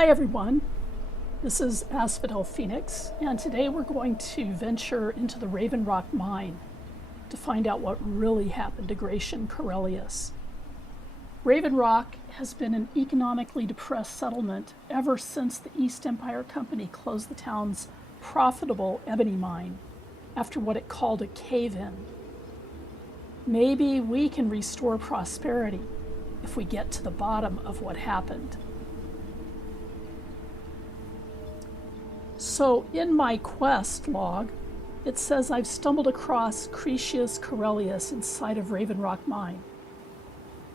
Hi everyone, this is Asphodel Phoenix, and today we're going to venture into the Raven Rock Mine to find out what really happened to Gratian Corellius. Raven Rock has been an economically depressed settlement ever since the East Empire Company closed the town's profitable Ebony Mine after what it called a cave-in. Maybe we can restore prosperity if we get to the bottom of what happened. So in my quest log, it says I've stumbled across Gratian Corellius inside of Raven Rock Mine.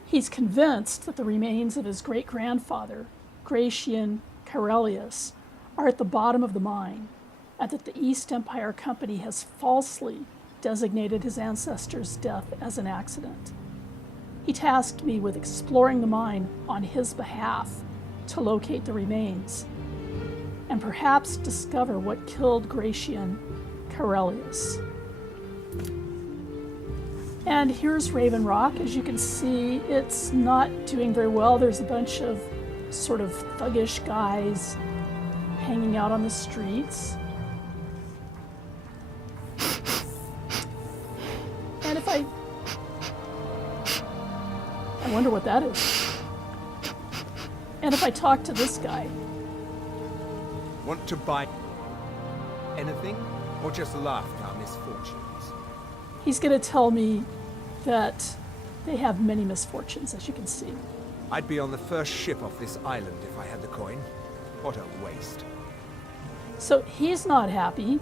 He's convinced that the remains of his great-grandfather, Gratian Corellius, are at the bottom of the mine, and that the East Empire Company has falsely designated his ancestor's death as an accident. He tasked me with exploring the mine on his behalf to locate the remains and perhaps discover what killed Gratian Corellius. And here's Raven Rock. As you can see, it's not doing very well. There's a bunch of sort of thuggish guys hanging out on the streets. And if I wonder what that is. And if I talk to this guy. Want to buy anything, or just laugh at our misfortunes? He's going to tell me that they have many misfortunes, as you can see. I'd be on the first ship off this island if I had the coin. What a waste. So he's not happy.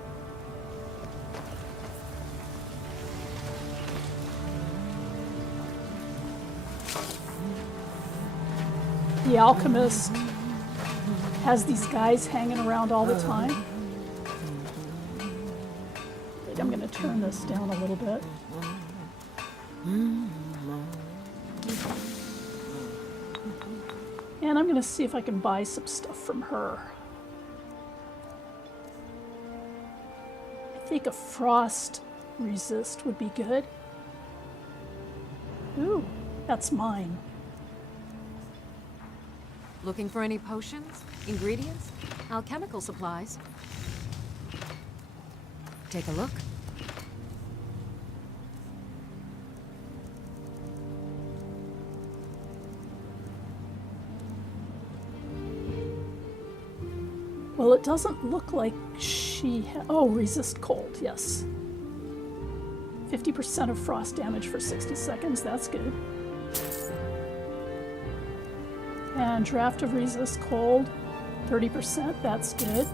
The alchemist has these guys hanging around all the time. Wait, I'm going to turn this down a little bit. And I'm going to see if I can buy some stuff from her. I think a frost resist would be good. Ooh, that's mine. Looking for any potions, ingredients, alchemical supplies? Take a look. Well, it doesn't look like she oh, resist cold, yes. 50% of frost damage for 60 seconds, that's good. And draft of resist cold, 30%, that's good.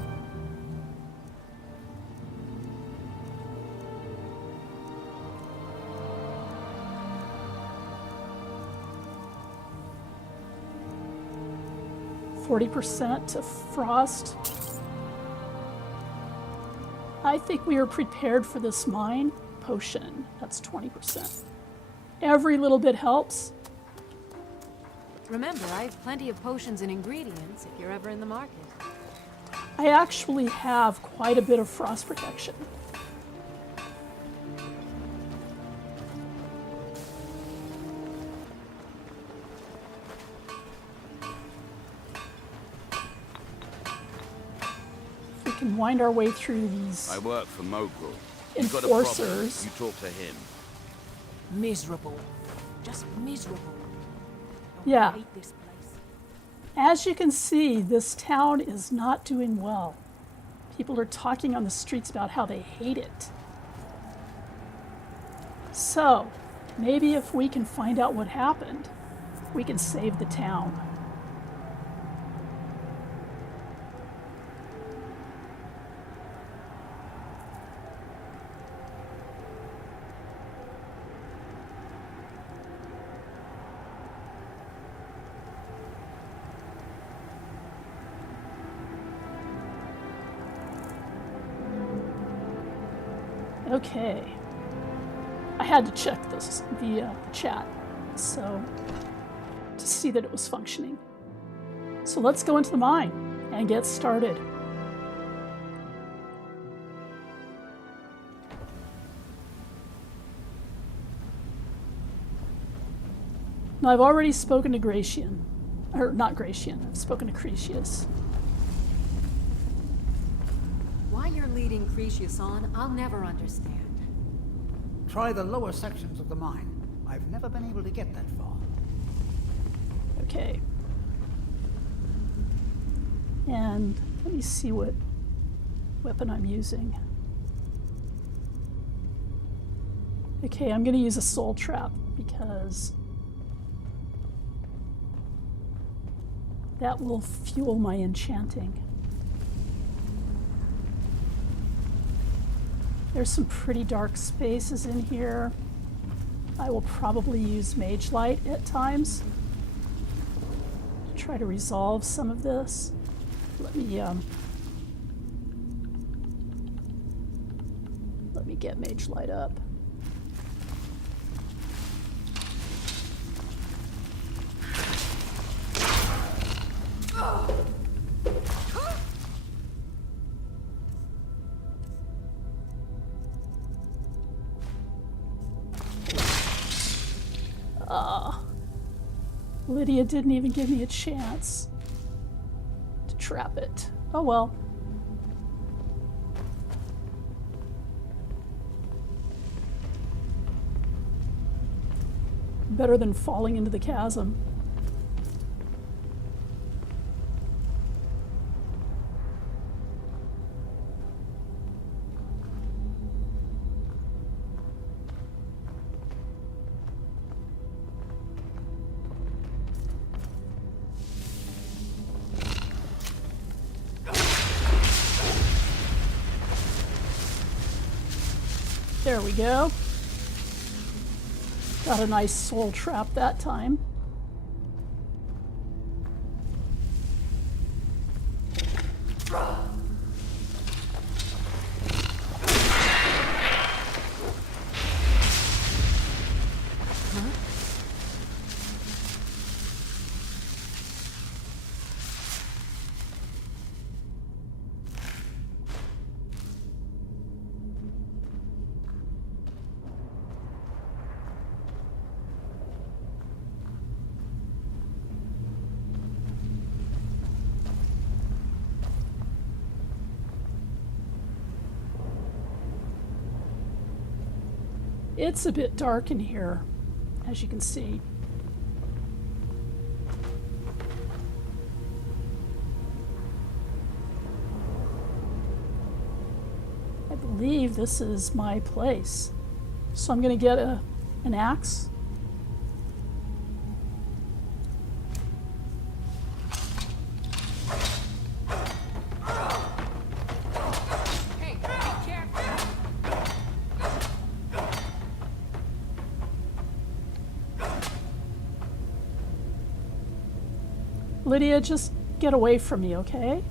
%40 to frost. I think we are prepared for this mine. Potion, that's 20%. Every little bit helps. Remember, I have plenty of potions and ingredients if you're ever in the market. I actually have quite a bit of frost protection. If we can wind our way through these I work for Mogul. enforcers. Got a problem, you talk to him. Miserable. Just miserable. Yeah. I hate this place. As you can see, this town is not doing well. People are talking on the streets about how they hate it. So, maybe if we can find out what happened, we can save the town. Okay, I had to check this the chat, so to see that it was functioning. So let's go into the mine and get started. Now I've already spoken to Gratian. Or not Gratian. I've spoken to Cretius. Why you're leading Cretius on, I'll never understand. Try the lower sections of the mine. I've never been able to get that far. Okay. And let me see what weapon I'm using. Okay, I'm going to use a soul trap because that will fuel my enchanting. There's some pretty dark spaces in here. I will probably use Mage Light at times to try to resolve some of this. Let me get Mage Light up. Lydia didn't even give me a chance to trap it. Oh well. Better than falling into the chasm. There we go. Got a nice soul trap that time. It's a bit dark in here, as you can see. I believe this is my place. So I'm going to get an axe. Lydia, just get away from me, okay?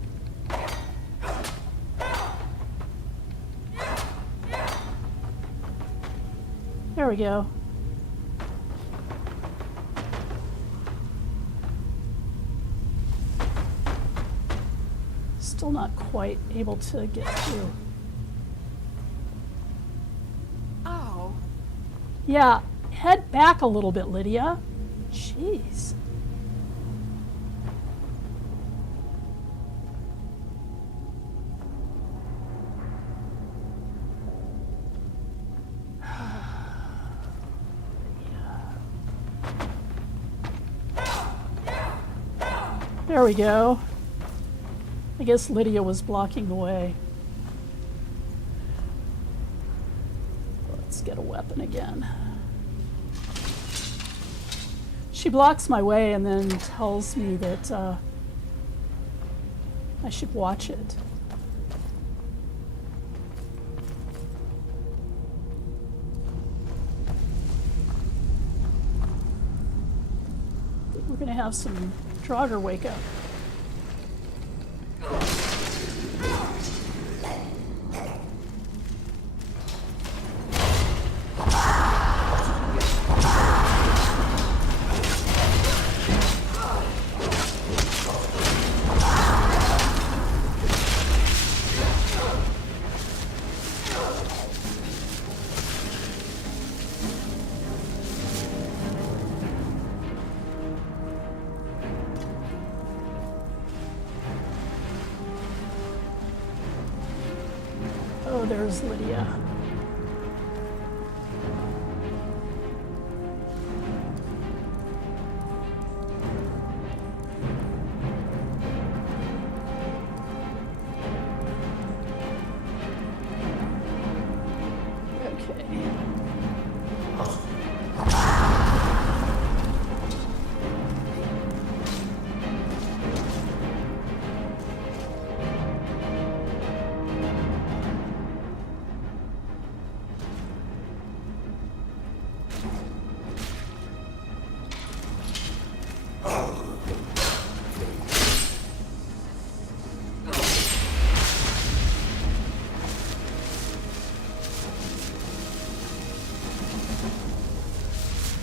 There we go. Still not quite able to get through. Oh. Yeah, head back a little bit, Lydia. Jeez. There we go. I guess Lydia was blocking the way. Let's get a weapon again. She blocks my way and then tells me that I should watch it. I think we're going to have some Draugr wake up. Oh, there's Lydia.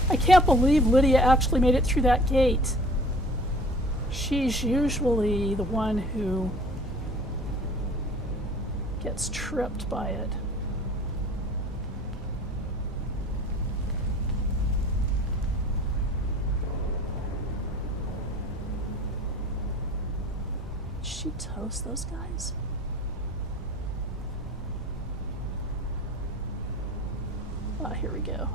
I can't believe Lydia actually made it through that gate. She's usually the one who gets tripped by it. Did she toast those guys? Ah, here we go.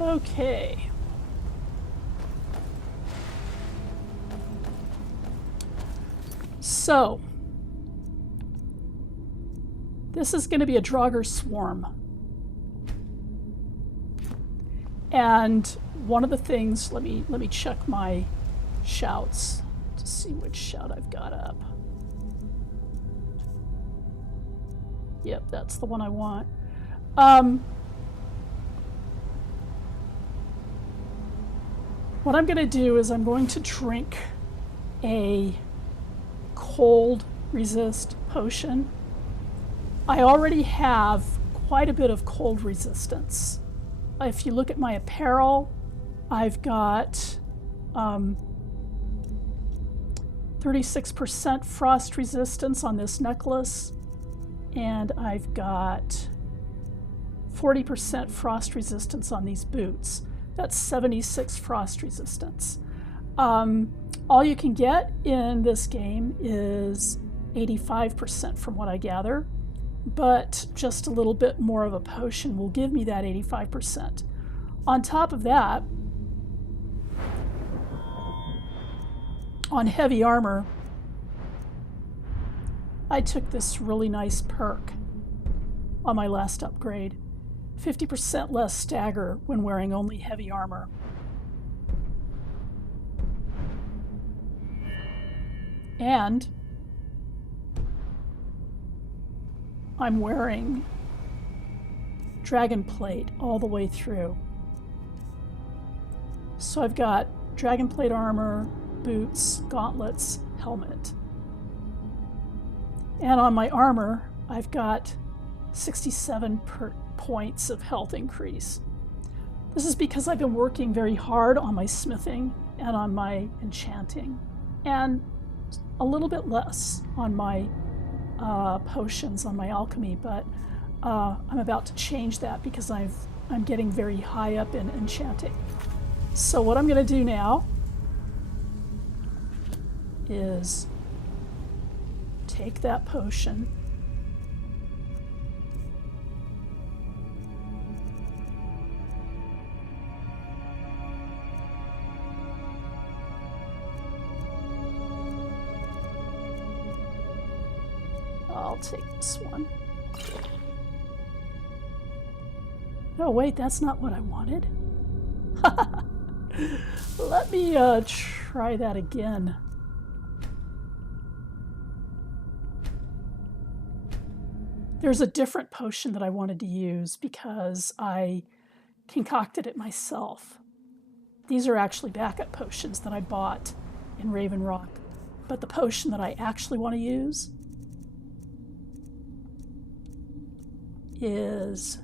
Okay. So, this is going to be a Draugr swarm. And one of the things, let me check my shouts to see which shout I've got up. Yep, that's the one I want. What I'm going to do is I'm going to drink a cold resist potion. I already have quite a bit of cold resistance. If you look at my apparel, I've got 36% frost resistance on this necklace, and I've got 40% frost resistance on these boots. That's 76 frost resistance. All you can get in this game is 85% from what I gather, but just a little bit more of a potion will give me that 85%. On top of that, on heavy armor, I took this really nice perk on my last upgrade. 50% less stagger when wearing only heavy armor. And I'm wearing dragon plate all the way through. So I've got dragon plate armor, boots, gauntlets, helmet. And on my armor, I've got 67 points of health increase. This is because I've been working very hard on my smithing and on my enchanting, and a little bit less on my potions, on my alchemy, but I'm about to change that because I'm getting very high up in enchanting. So what I'm going to do now is take that potion, I'll take this one. Oh, wait, that's not what I wanted. Let me try that again. There's a different potion that I wanted to use because I concocted it myself. These are actually backup potions that I bought in Raven Rock. But the potion that I actually want to use is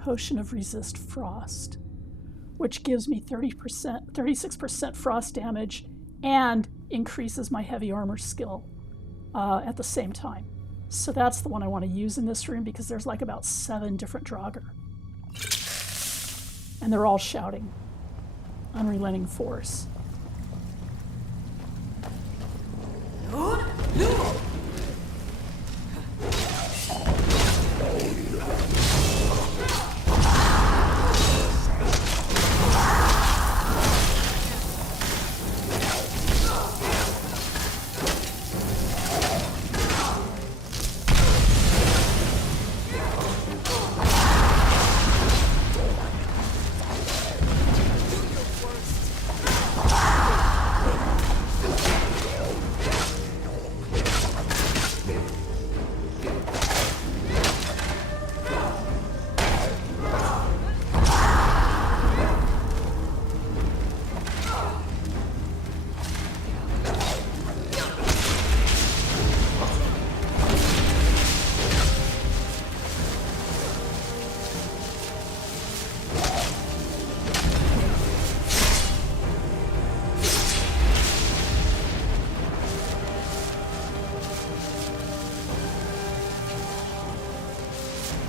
Potion of Resist Frost, which gives me 36% frost damage and increases my heavy armor skill at the same time. So that's the one I want to use in this room because there's like about 7 different Draugr. And they're all shouting unrelenting force.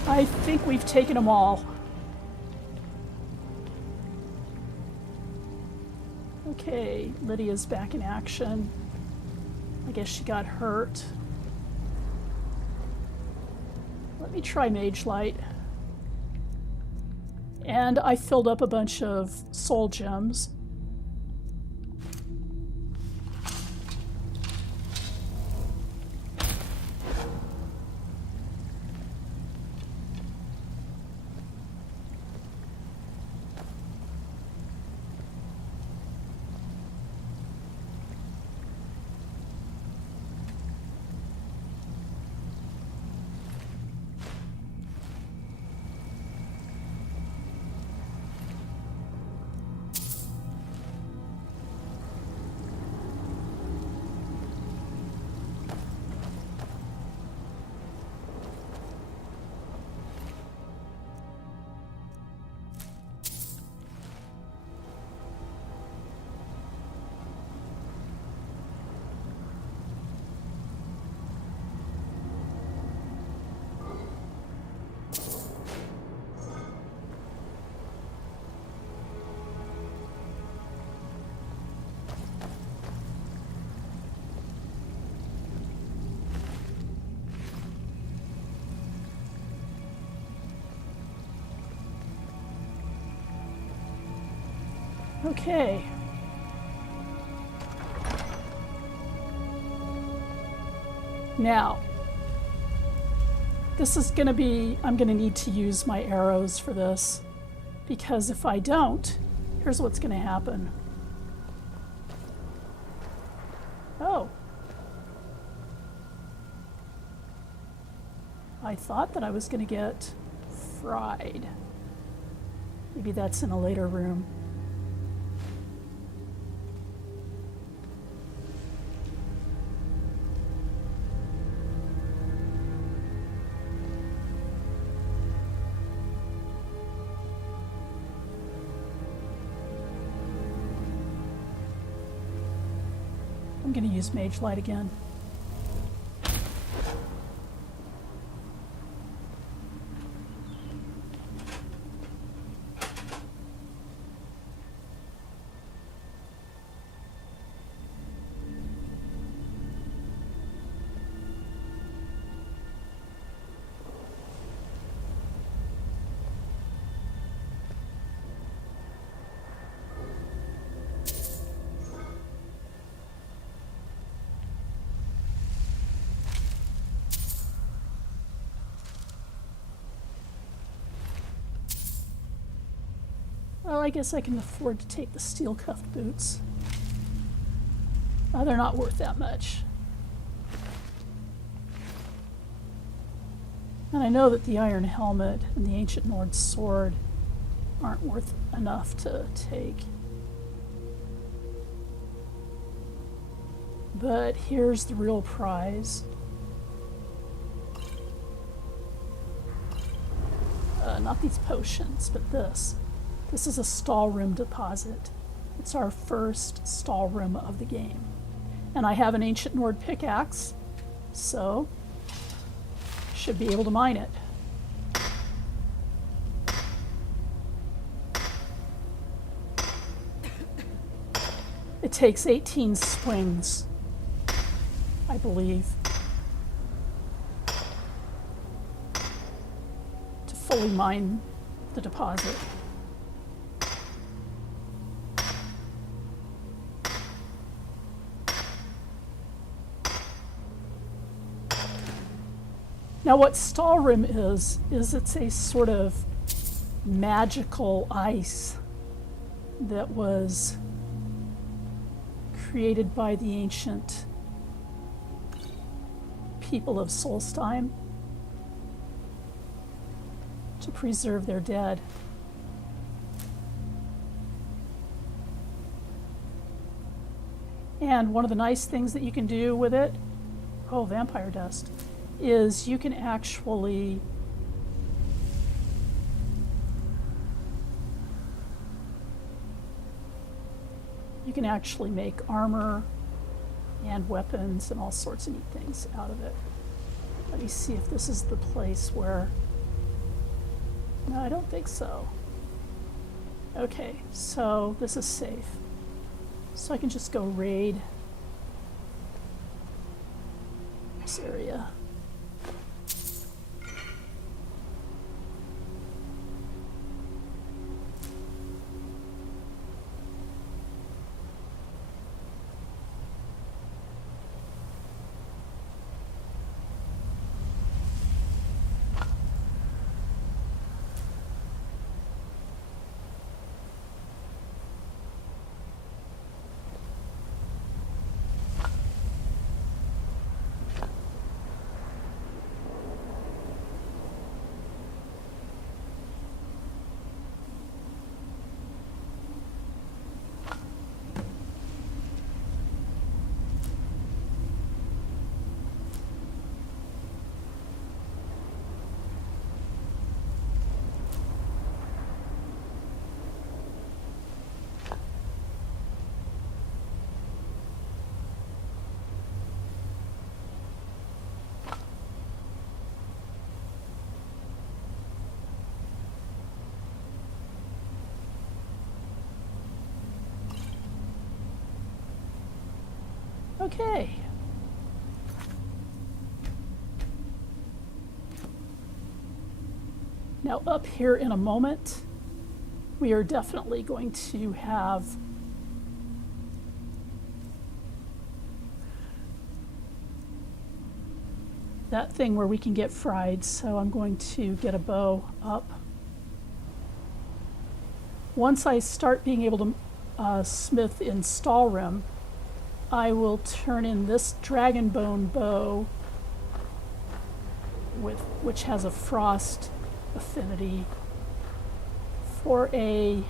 I think we've taken them all. Okay, Lydia's back in action. I guess she got hurt. Let me try Mage Light. And I filled up a bunch of soul gems. Okay. Now, this is going to be, I'm going to need to use my arrows for this, because if I don't, here's what's going to happen. Oh. I thought that I was going to get fried. Maybe that's in a later room. I'm going to use Mage Light again. Well, I guess I can afford to take the steel-cuffed boots. They're not worth that much. And I know that the iron helmet and the ancient Nord sword aren't worth enough to take. But here's the real prize. Not these potions, but this. This is a Stahlrim deposit. It's our first Stahlrim of the game. And I have an ancient Nord pickaxe, so should be able to mine it. It takes 18 swings, I believe, to fully mine the deposit. Now what Stahlrim is it's a sort of magical ice that was created by the ancient people of Solstheim to preserve their dead. And one of the nice things that you can do with it, oh, vampire dust, is you can actually make armor and weapons and all sorts of neat things out of it. Let me see if this is the place where... No, I don't think so. Okay, so this is safe. So I can just go raid this area. Okay. Now up here in a moment, we are definitely going to have that thing where we can get fried, so I'm going to get a bow up. Once I start being able to smith in Stahlrim, I will turn in this dragon bone bow, which has a frost affinity, for a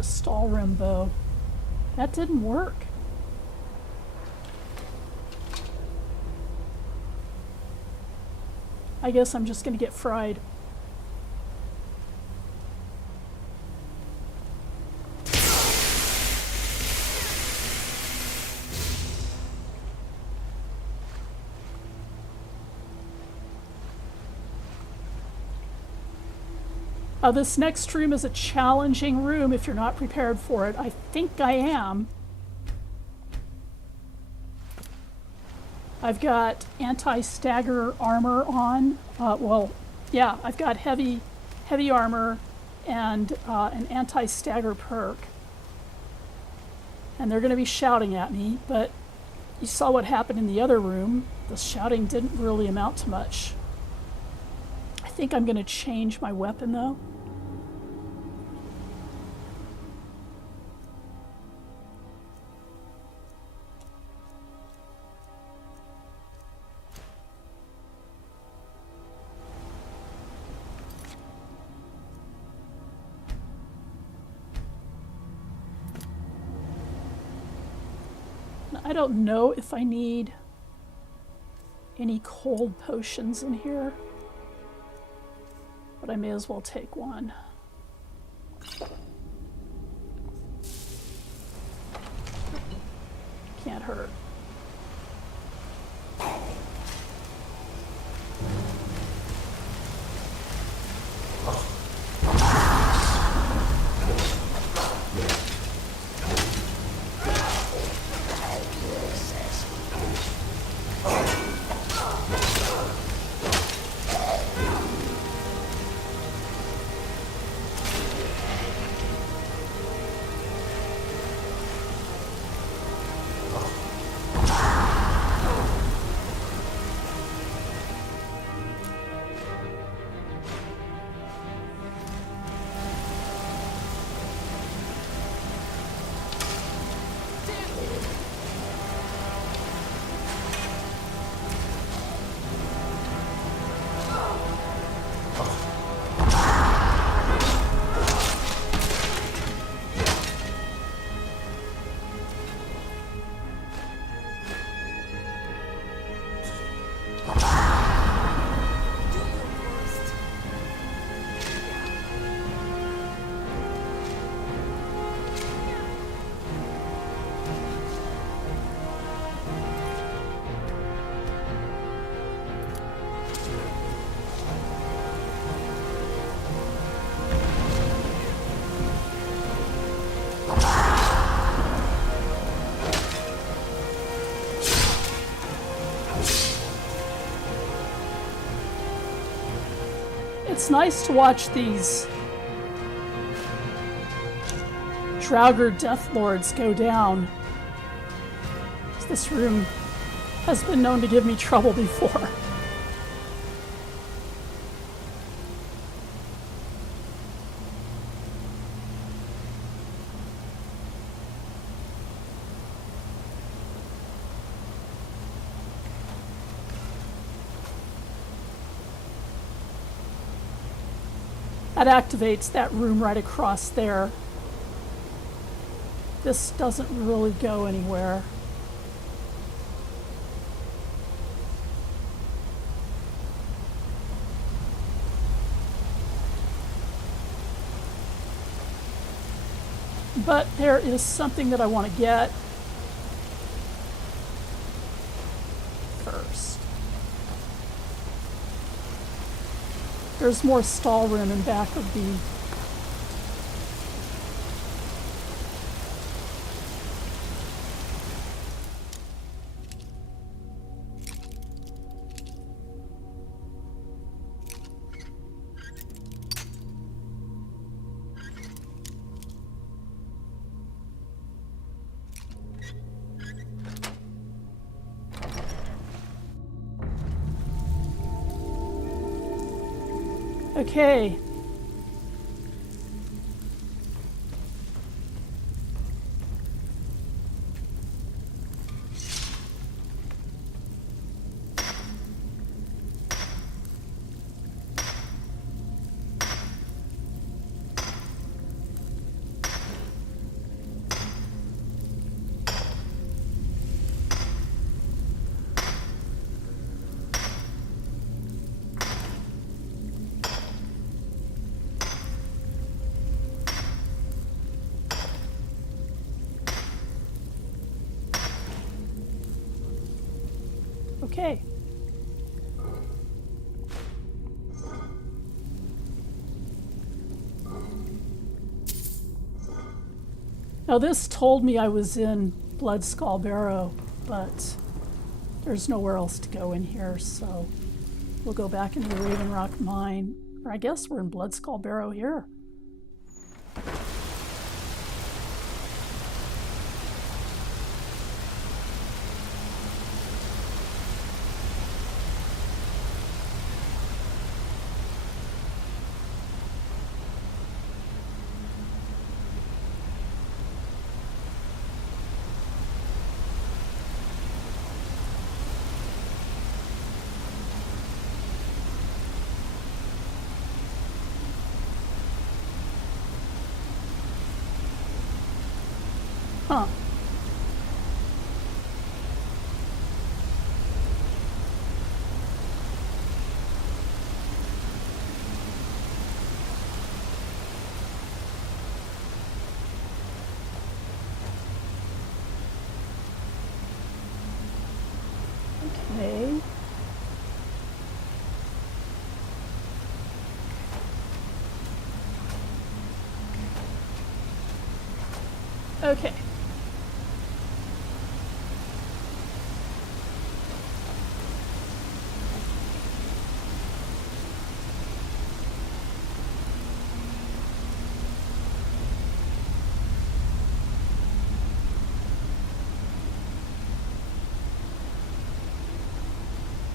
Stahlrim bow. That didn't work. I guess I'm just going to get fried. This next room is a challenging room if you're not prepared for it. I think I am. I've got anti-stagger armor on. Well, yeah, I've got heavy heavy armor, and an anti-stagger perk. And they're going to be shouting at me, but you saw what happened in the other room. The shouting didn't really amount to much. I think I'm going to change my weapon, though. I don't know if I need any cold potions in here, but I may as well take one. Can't hurt. It's nice to watch these Draugr Deathlords go down. This room has been known to give me trouble before. That activates that room right across there. This doesn't really go anywhere. But there is something that I want to get first. There's more Stahlrim in back of the... Okay. Okay. Now this told me I was in Bloodskal Barrow, but there's nowhere else to go in here, so we'll go back into the Raven Rock Mine. Or I guess we're in Bloodskal Barrow here. Huh. Okay. Okay.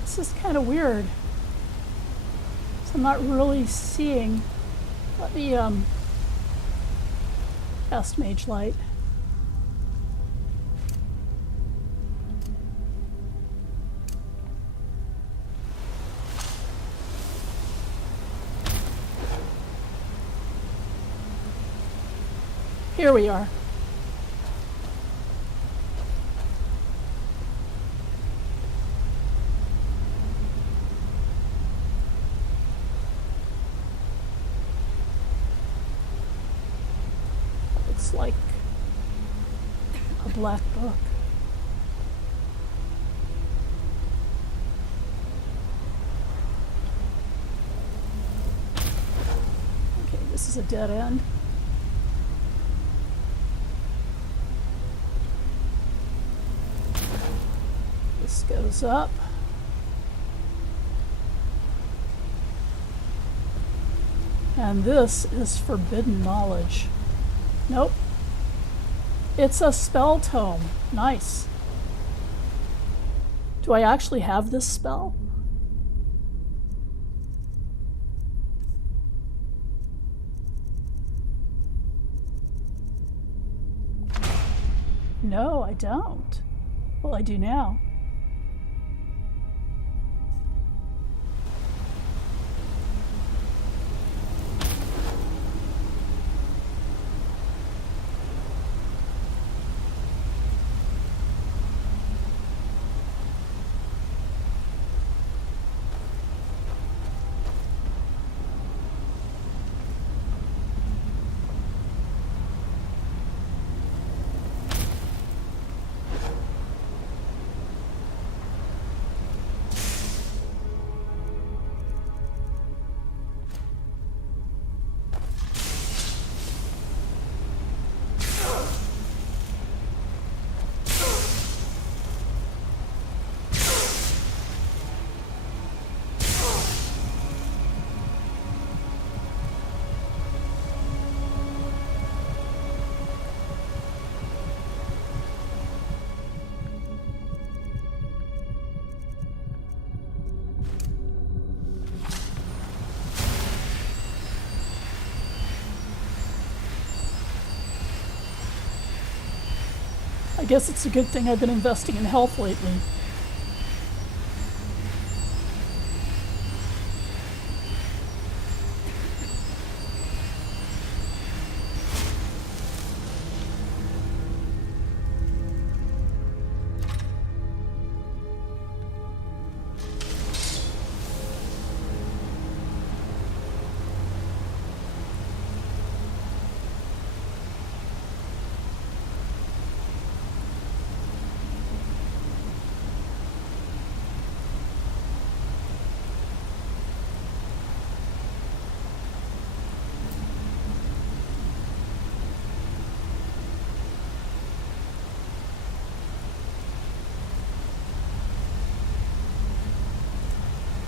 This is kind of weird. So I'm not really seeing. Let me cast Mage Light. Here we are. Looks like a black book. Okay, this is a dead end. This goes up. And this is forbidden knowledge. Nope. It's a spell tome. Nice. Do I actually have this spell? No, I don't. Well, I do now. I guess it's a good thing I've been investing in health lately.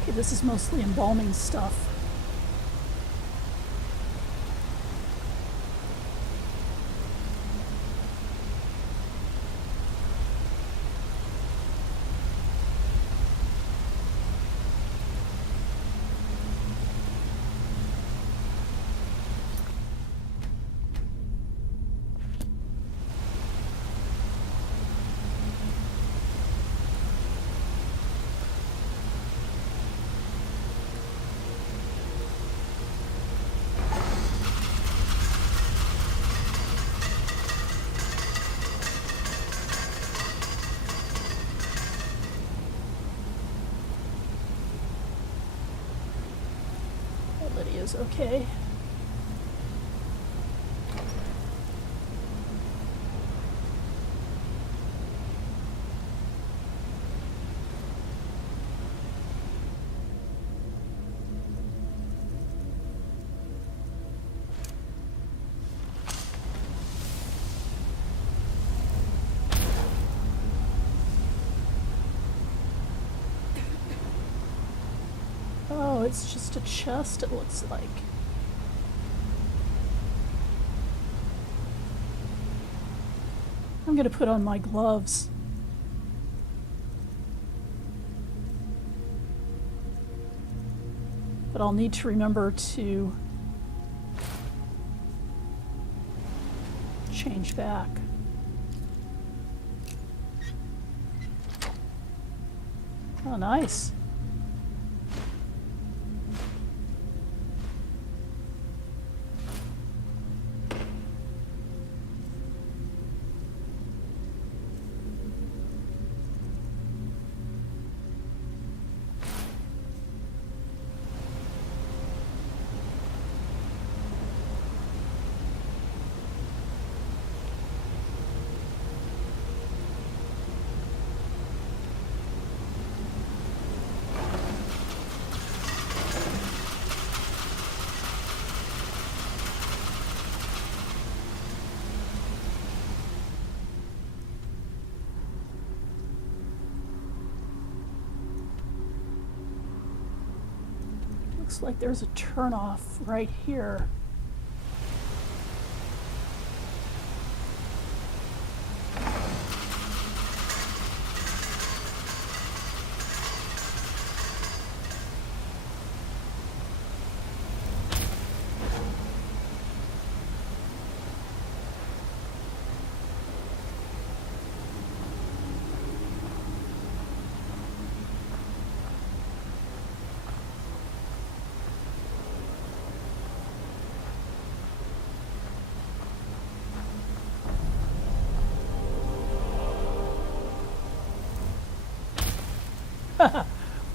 This is mostly embalming stuff. is. Okay. Oh, it's just a chest, it looks like. I'm gonna put on my gloves. But I'll need to remember to change back. Oh, nice. Looks like there's a turnoff right here.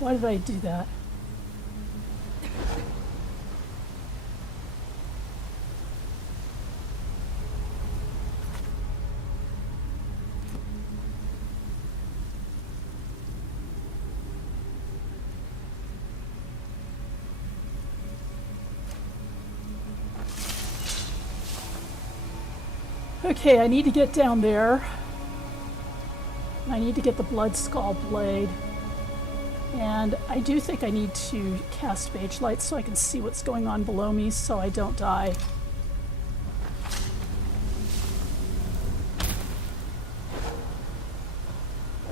Why did I do that? Okay, I need to get down there. I need to get the Bloodskal blade. And I do think I need to cast Mage Light so I can see what's going on below me so I don't die.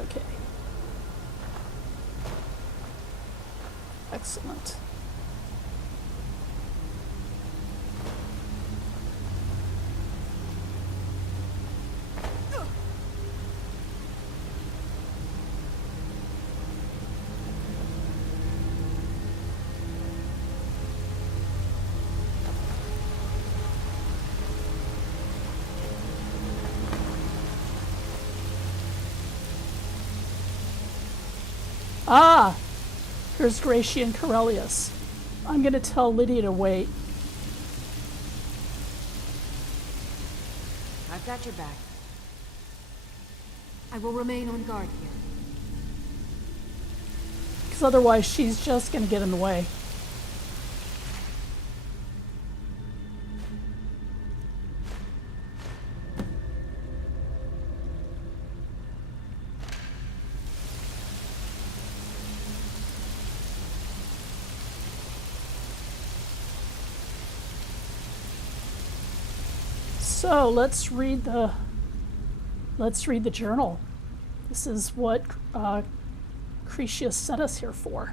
Okay. Excellent. Ah! Here's Gracia and Corellius. I'm going to tell Lydia to wait. I've got your back. I will remain on guard here. Because otherwise she's just going to get in the way. So let's read the journal. This is what Zahkriisos sent us here for.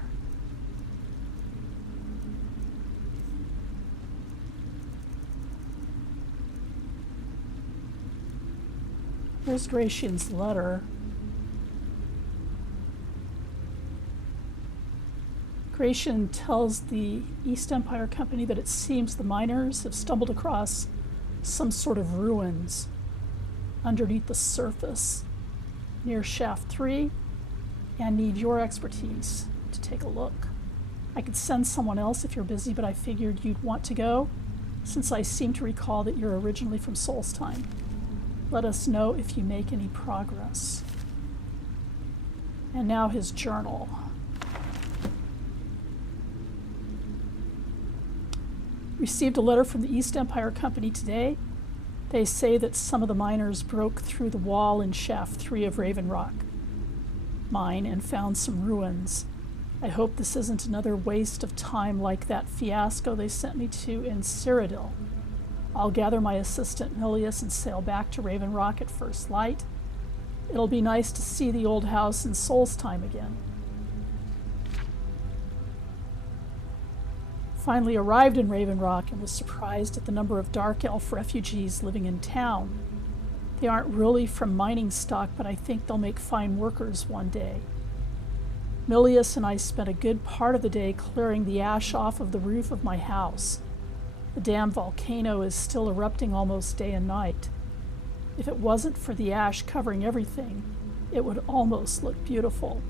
Here's Gratian's letter. Gratian tells the East Empire Company that it seems the miners have stumbled across some sort of ruins underneath the surface near Shaft 3 and need your expertise to take a look. I could send someone else if you're busy, but I figured you'd want to go, since I seem to recall that you're originally from Solstheim. Let us know if you make any progress. And now his journal. Received a letter from the East Empire Company today. They say that some of the miners broke through the wall in Shaft 3 of Raven Rock Mine and found some ruins. I hope this isn't another waste of time like that fiasco they sent me to in Cyrodiil. I'll gather my assistant Milius and sail back to Raven Rock at first light. It'll be nice to see the old house in Solstheim again. Finally arrived in Raven Rock and was surprised at the number of Dark Elf refugees living in town. They aren't really from mining stock, but I think they'll make fine workers one day. Milius and I spent a good part of the day clearing the ash off of the roof of my house. The damn volcano is still erupting almost day and night. If it wasn't for the ash covering everything, it would almost look beautiful.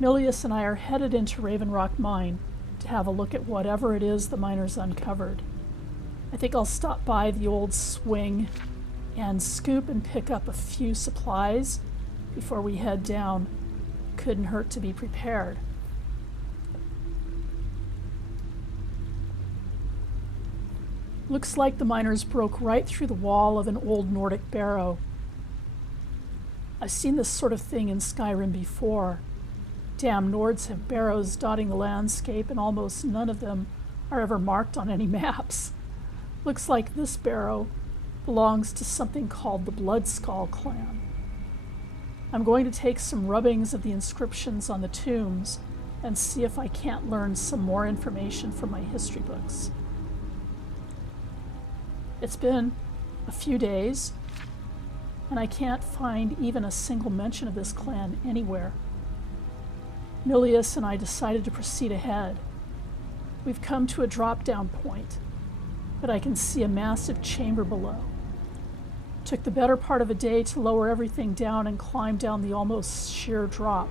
Milius and I are headed into Raven Rock Mine to have a look at whatever it is the miners uncovered. I think I'll stop by the old swing and scoop and pick up a few supplies before we head down. Couldn't hurt to be prepared. Looks like the miners broke right through the wall of an old Nordic barrow. I've seen this sort of thing in Skyrim before. Damn Nords have barrows dotting the landscape, and almost none of them are ever marked on any maps. Looks like this barrow belongs to something called the Bloodskal clan. I'm going to take some rubbings of the inscriptions on the tombs and see if I can't learn some more information from my history books. It's been a few days, and I can't find even a single mention of this clan anywhere. Milius and I decided to proceed ahead. We've come to a drop-down point, but I can see a massive chamber below. Took the better part of a day to lower everything down and climb down the almost sheer drop.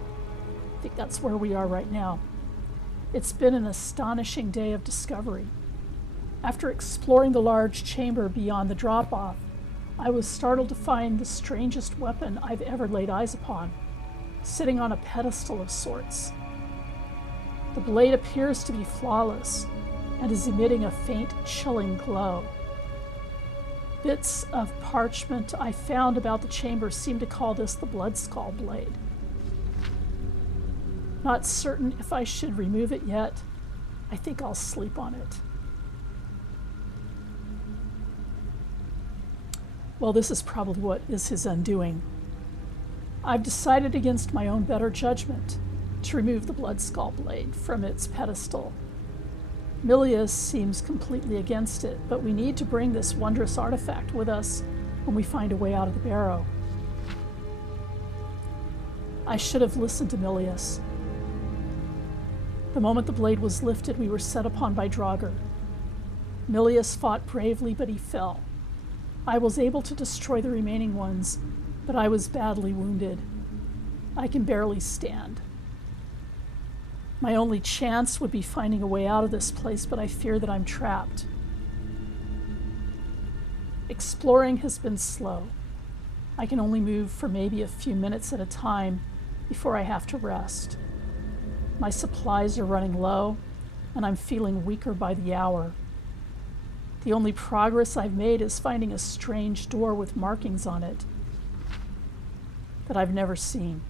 I think that's where we are right now. It's been an astonishing day of discovery. After exploring the large chamber beyond the drop-off, I was startled to find the strangest weapon I've ever laid eyes upon, sitting on a pedestal of sorts. The blade appears to be flawless and is emitting a faint, chilling glow. Bits of parchment I found about the chamber seem to call this the Bloodskal blade. Not certain if I should remove it yet. I think I'll sleep on it. Well, this is probably what is his undoing. I've decided against my own better judgment to remove the Bloodskal blade from its pedestal. Milius seems completely against it, but we need to bring this wondrous artifact with us when we find a way out of the barrow. I should have listened to Milius. The moment the blade was lifted, we were set upon by Draugr. Milius fought bravely, but he fell. I was able to destroy the remaining ones, but I was badly wounded. I can barely stand. My only chance would be finding a way out of this place, but I fear that I'm trapped. Exploring has been slow. I can only move for maybe a few minutes at a time before I have to rest. My supplies are running low, and I'm feeling weaker by the hour. The only progress I've made is finding a strange door with markings on it that I've never seen.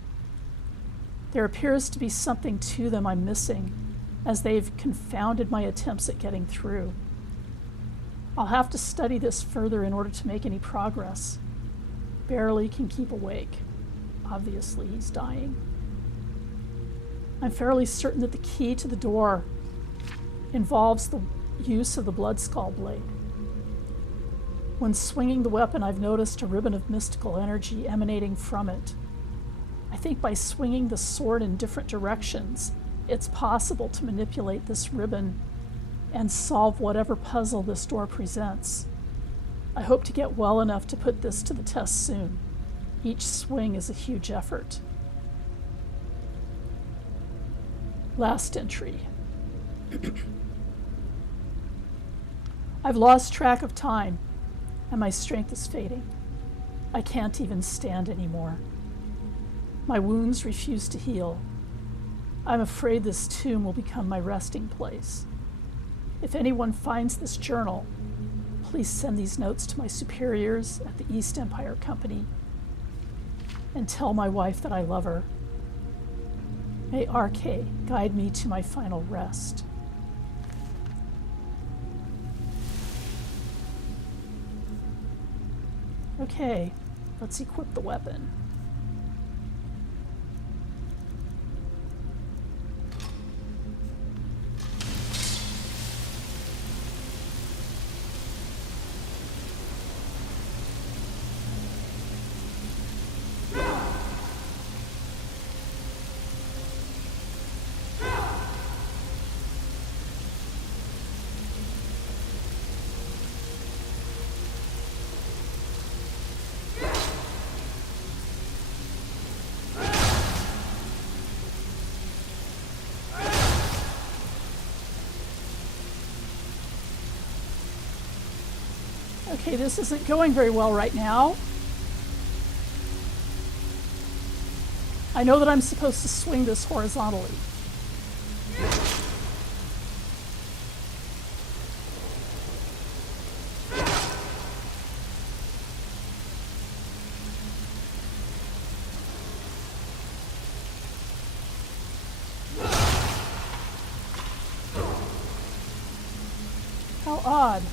There appears to be something to them I'm missing, as they've confounded my attempts at getting through. I'll have to study this further in order to make any progress. Barely can keep awake. Obviously, he's dying. I'm fairly certain that the key to the door involves the use of the Bloodskal blade. When swinging the weapon, I've noticed a ribbon of mystical energy emanating from it. I think by swinging the sword in different directions, it's possible to manipulate this ribbon and solve whatever puzzle this door presents. I hope to get well enough to put this to the test soon. Each swing is a huge effort. Last entry. I've lost track of time, and my strength is fading. I can't even stand anymore. My wounds refuse to heal. I'm afraid this tomb will become my resting place. If anyone finds this journal, please send these notes to my superiors at the East Empire Company and tell my wife that I love her. May RK guide me to my final rest. Okay, let's equip the weapon. Okay, this isn't going very well right now. I know that I'm supposed to swing this horizontally. How odd.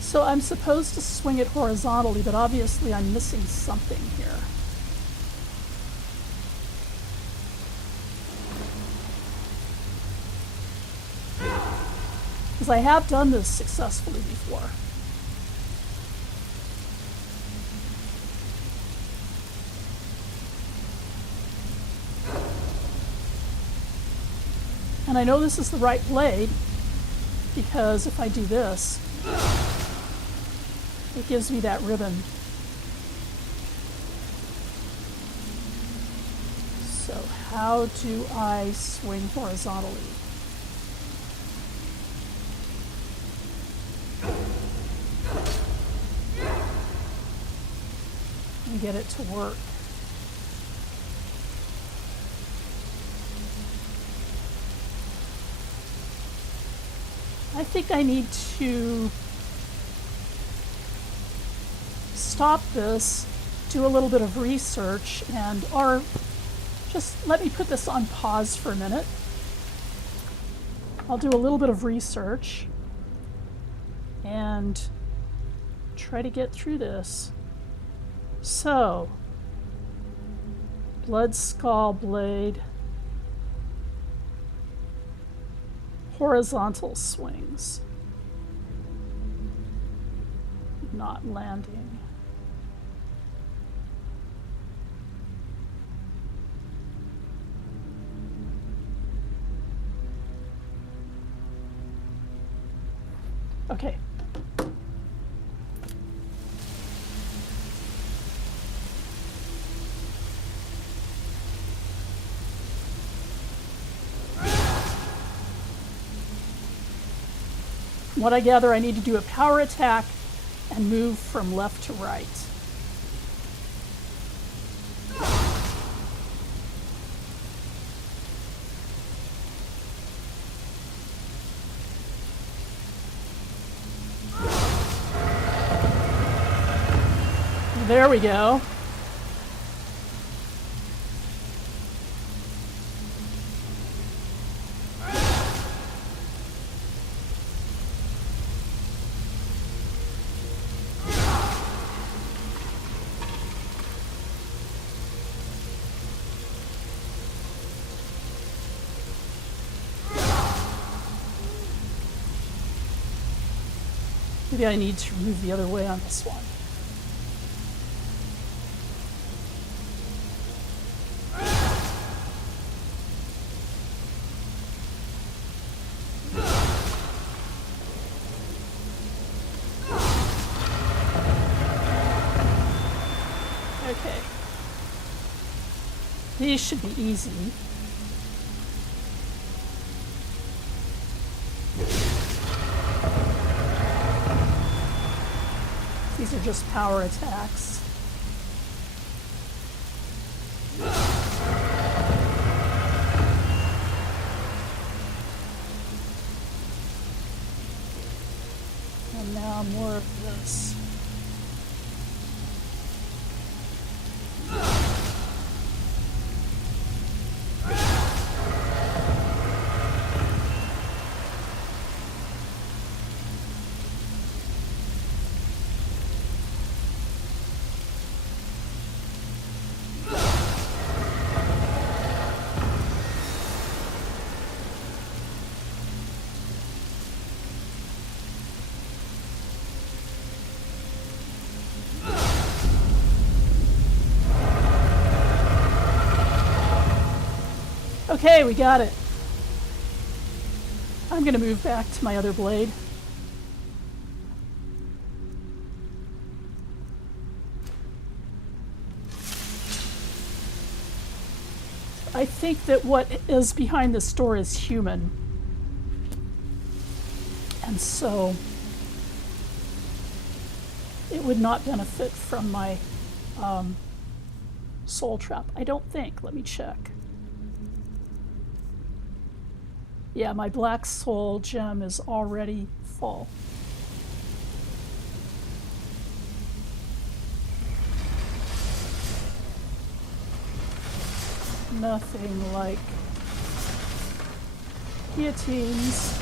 So I'm supposed to swing it horizontally, but obviously I'm missing something here. Because I have done this successfully before. And I know this is the right blade, because if I do this, it gives me that ribbon. So how do I swing horizontally? And get it to work. I think I need to stop this, do a little bit of research, or just let me put this on pause for a minute. I'll do a little bit of research and try to get through this. So, Bloodskal blade, horizontal swings, not landing. Okay. From what I gather, I need to do a power attack and move from left to right. There we go. Maybe I need to move the other way on this one. Okay. These should be easy. These are just power attacks. And now more of this. Okay, we got it. I'm gonna move back to my other blade. I think that what is behind this door is human. And so it would not benefit from my soul trap. I don't think. Let me check. Yeah, my black soul gem is already full. Nothing like guillotines.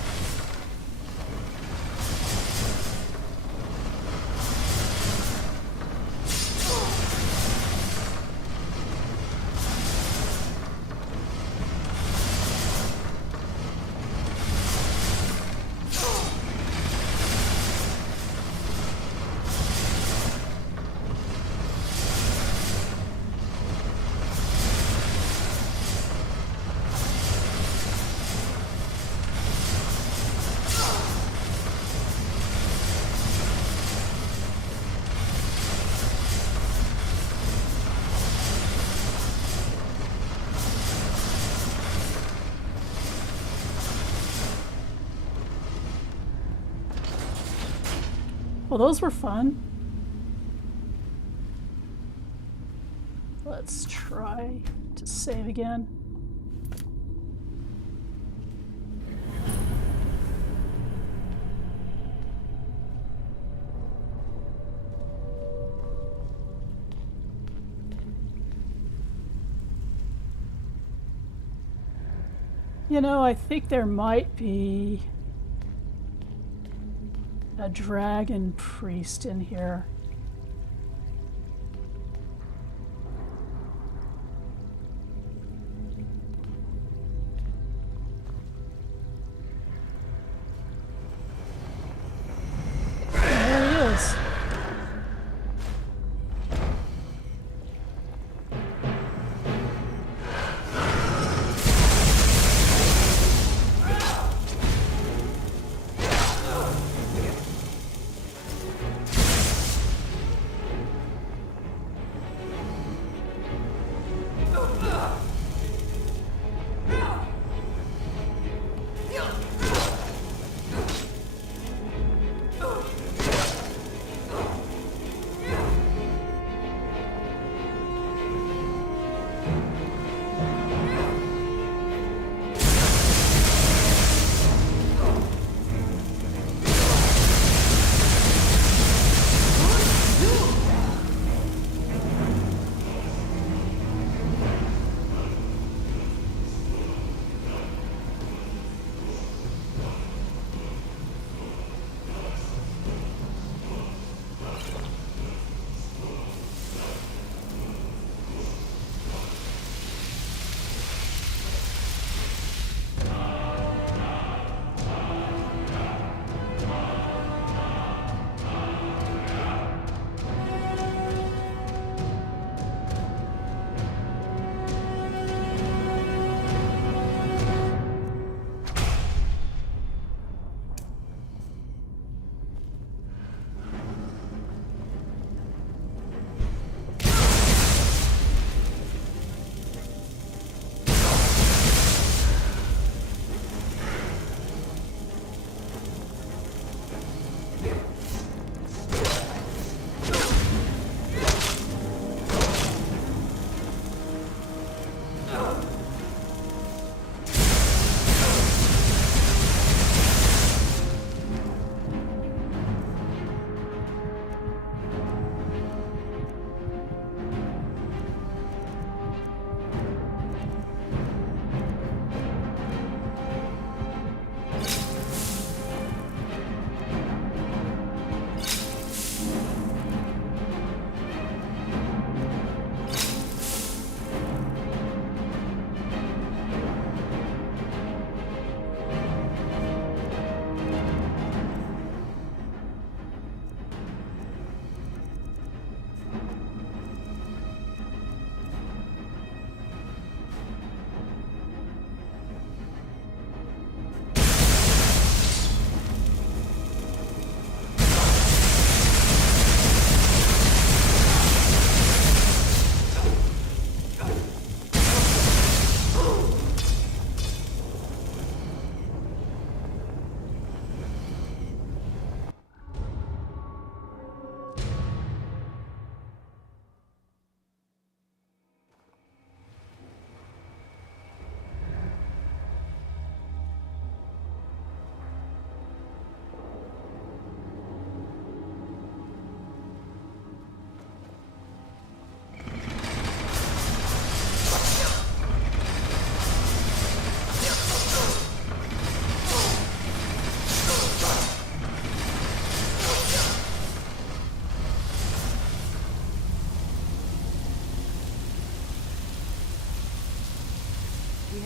Well, those were fun. Let's try to save again. You know, I think there might be a Dragon Priest in here. There he is.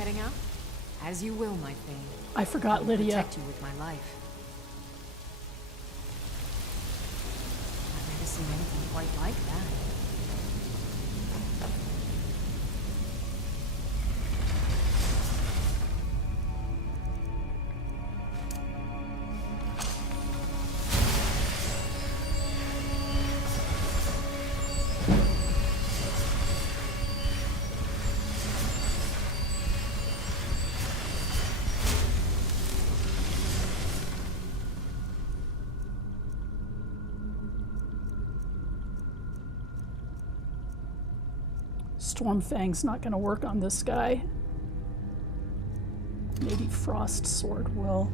heading out? As you will, my thing. I forgot I'll Lydia. protect you with my life. I've never seen anything quite like that. Stormfang's not going to work on this guy. Maybe Frost Sword will.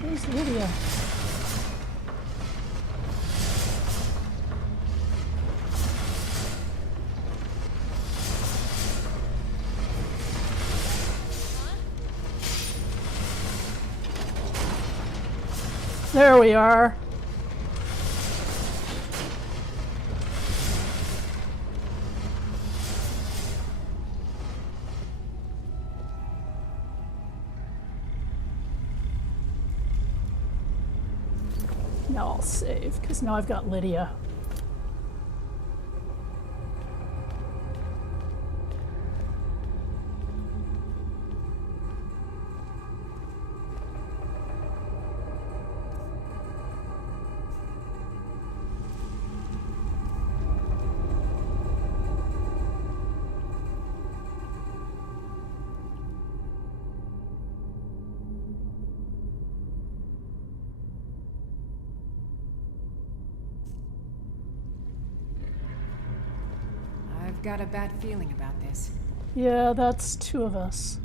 Where's Lydia? There we are. Now I'll save, because now I've got Lydia. Got a bad feeling about this. Yeah, that's two of us.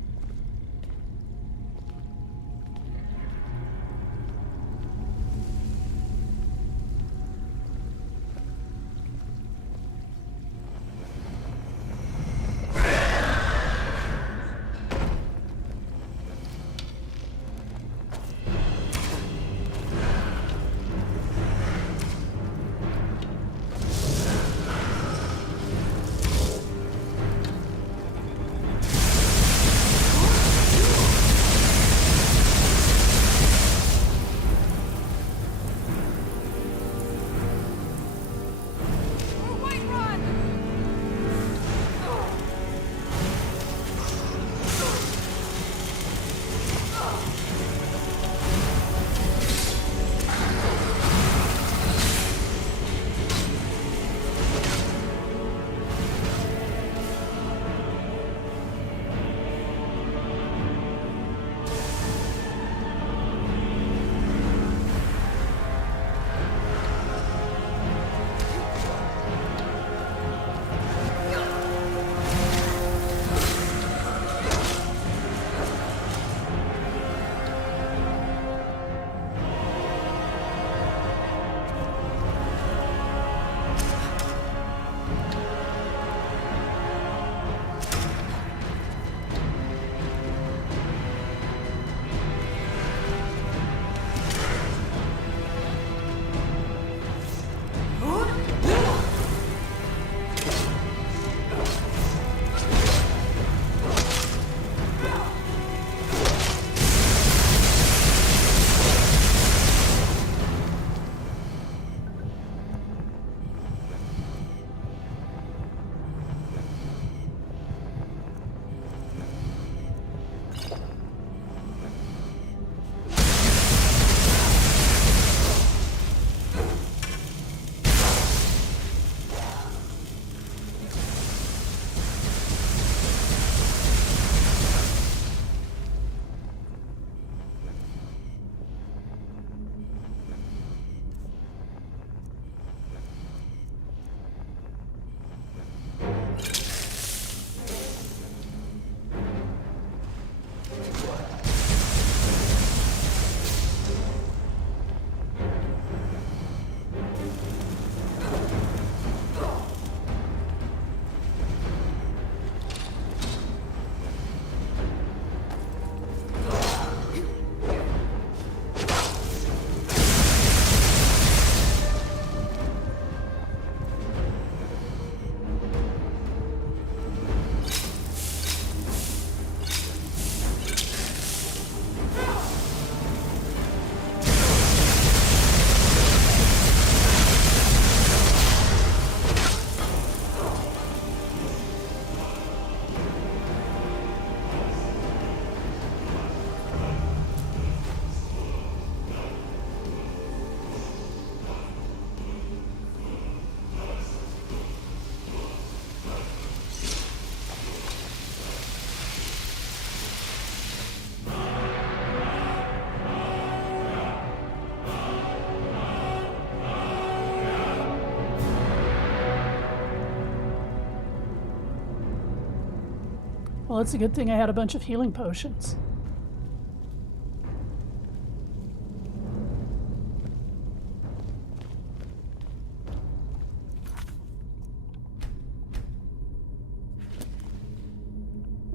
Well, it's a good thing I had a bunch of healing potions.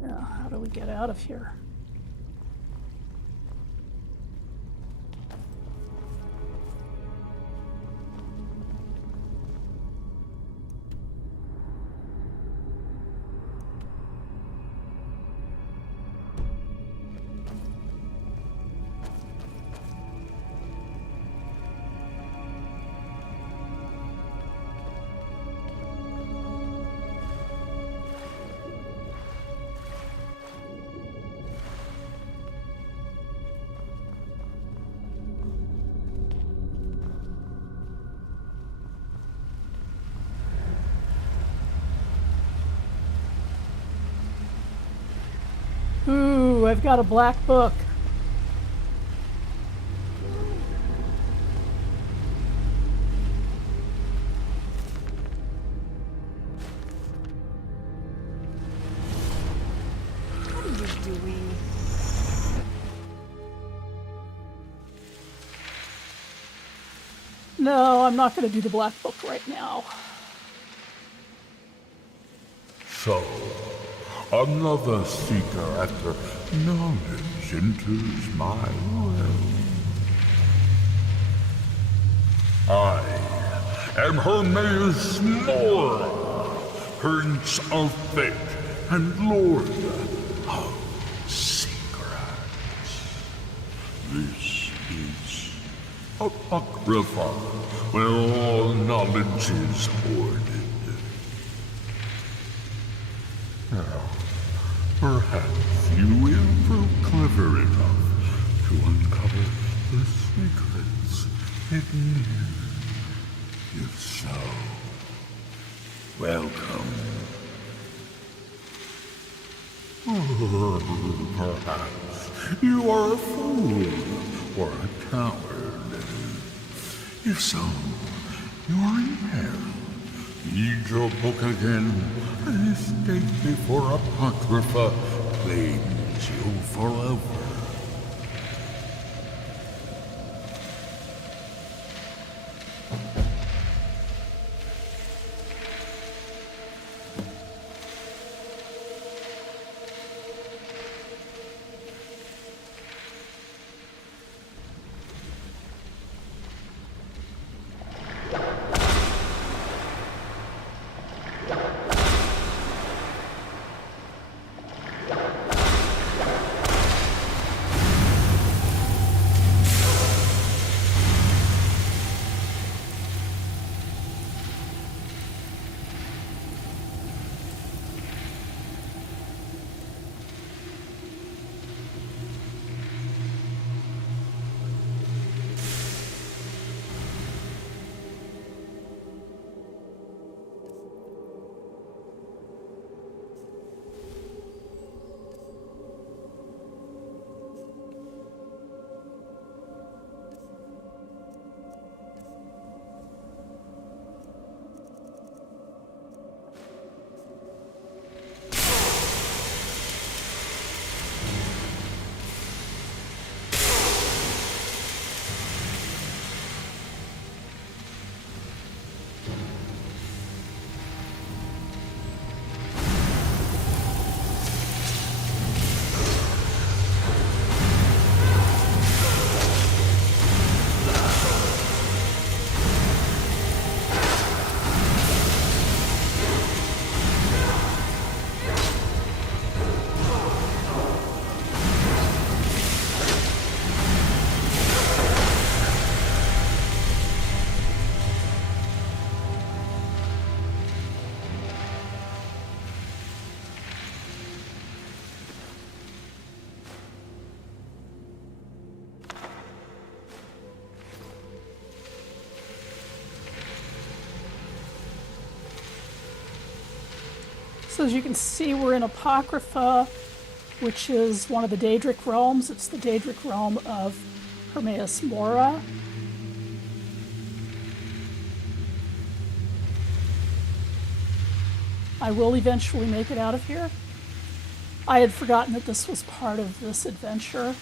Now, how do we get out of here? Ooh, I've got a black book. What are you doing? No, I'm not going to do the black book right now. So, another seeker after knowledge enters my realm. I am Hermaeus Mora, Prince of Fate and Lord of Secrets. This is Apocrypha, where all knowledge is hoarded. Now, perhaps you will prove clever enough to uncover the secrets hidden here. If so, welcome. Perhaps you are a fool or a coward. If so, you are in peril. Read your book again, and escape before Apocrypha claims you forever. So as you can see, we're in Apocrypha, which is one of the daedric realms. It's the daedric realm of Hermaeus Mora. I will eventually make it out of here. I had forgotten that this was part of this adventure.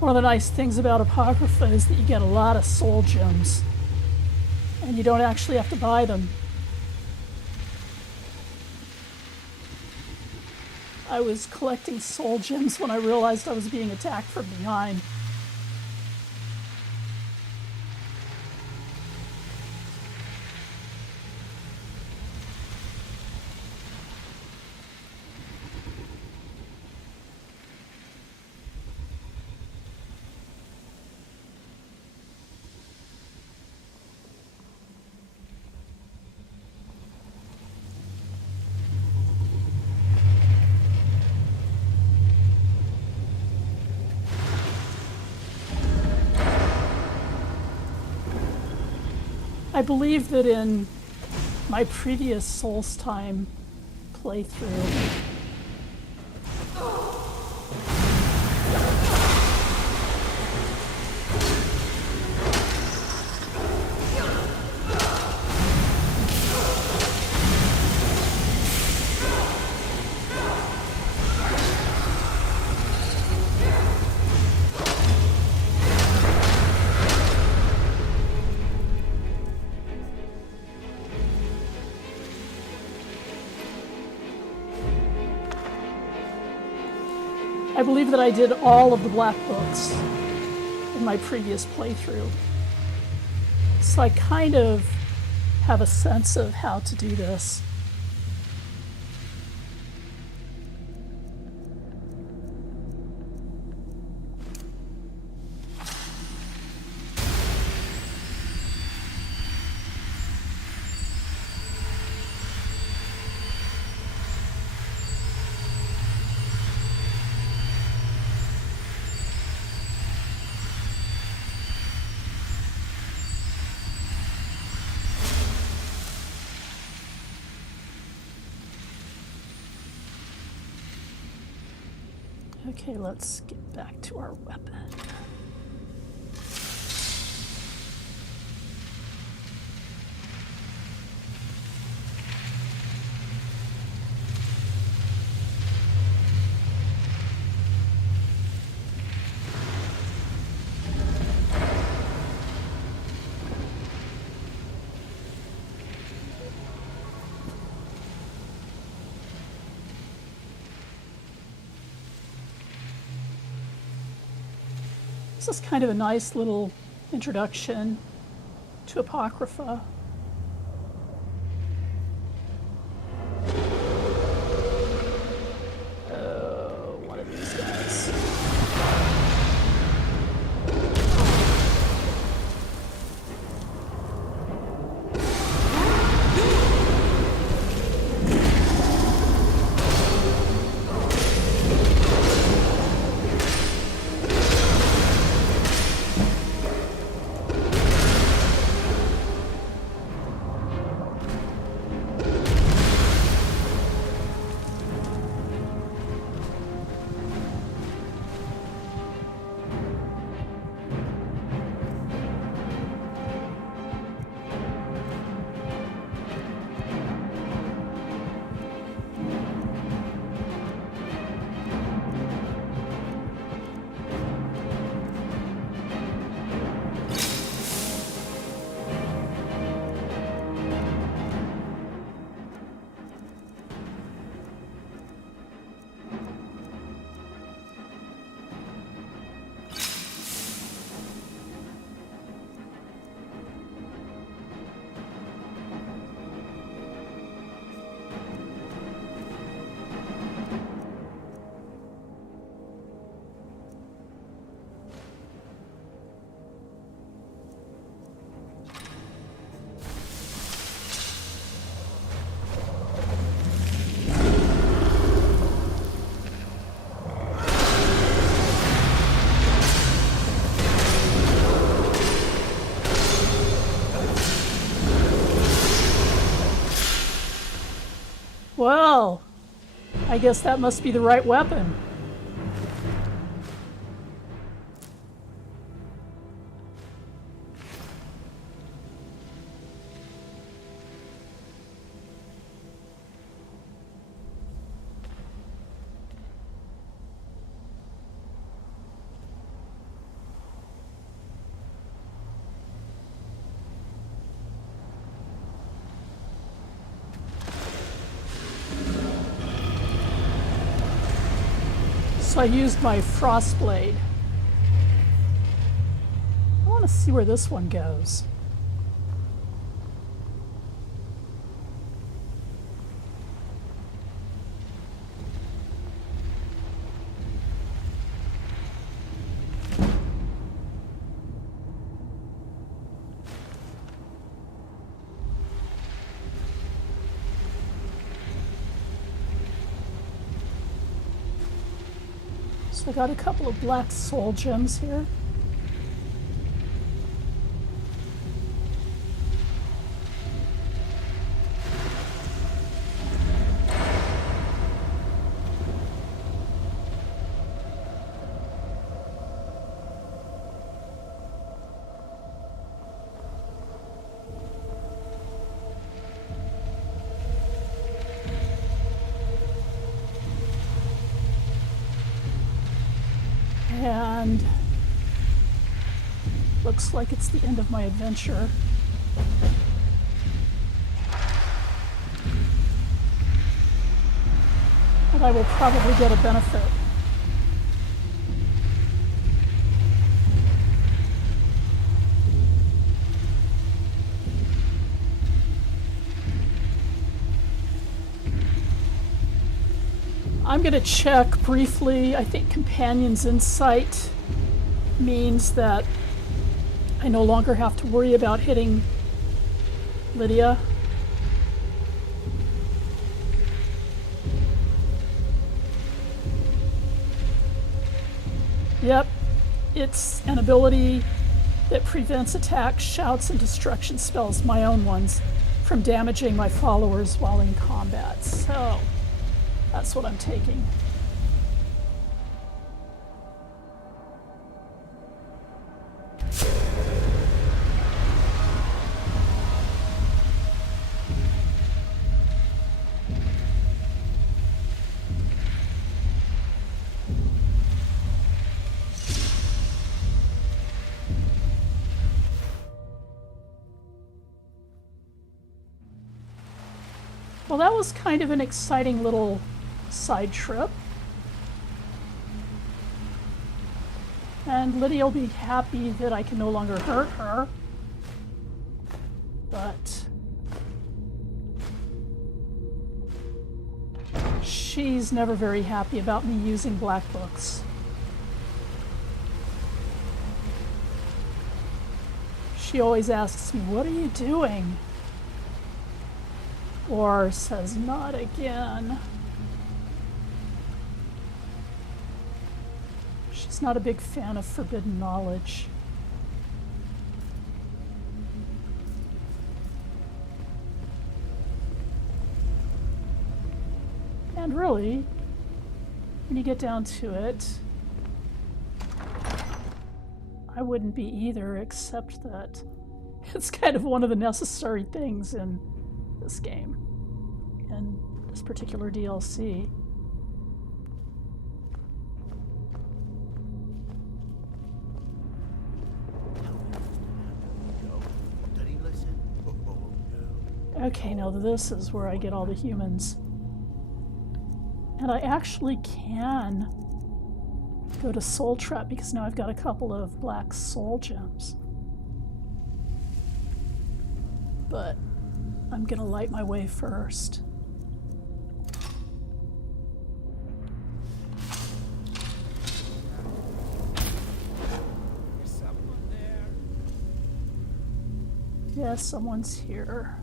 One of the nice things about Apocrypha is that you get a lot of soul gems, and you don't actually have to buy them. I was collecting soul gems when I realized I was being attacked from behind. I believe that in my previous Solstheim playthrough, I believe that I did all of the black books in my previous playthrough. So I kind of have a sense of how to do this. Okay, let's get back to our weapon. This is kind of a nice little introduction to Apocrypha. One of these guys. Well, I guess that must be the right weapon. So I used my frost blade. I want to see where this one goes. So I got a couple of black soul gems here. And looks like it's the end of my adventure. And I will probably get a benefit. I'm going to check briefly. I think Companion's Insight means that I no longer have to worry about hitting Lydia. Yep, it's an ability that prevents attacks, shouts, and destruction spells, my own ones, from damaging my followers while in combat. So that's what I'm taking. Well, that was kind of an exciting little side trip. And Lydia will be happy that I can no longer hurt her. But she's never very happy about me using black books. She always asks me, "What are you doing?" Or says, "Not again." She's not a big fan of forbidden knowledge. And really, when you get down to it, I wouldn't be either, except that it's kind of one of the necessary things in this game, and this particular DLC. Okay, now this is where I get all the humans. And I actually can go to Soul Trap because now I've got a couple of black soul gems. But I'm gonna light my way first. Is someone there? Yes, someone's here.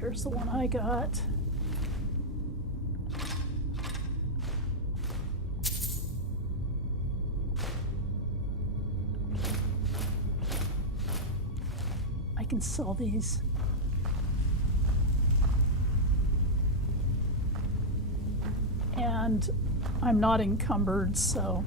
Here's the one I got. I can sell these. And I'm not encumbered, so...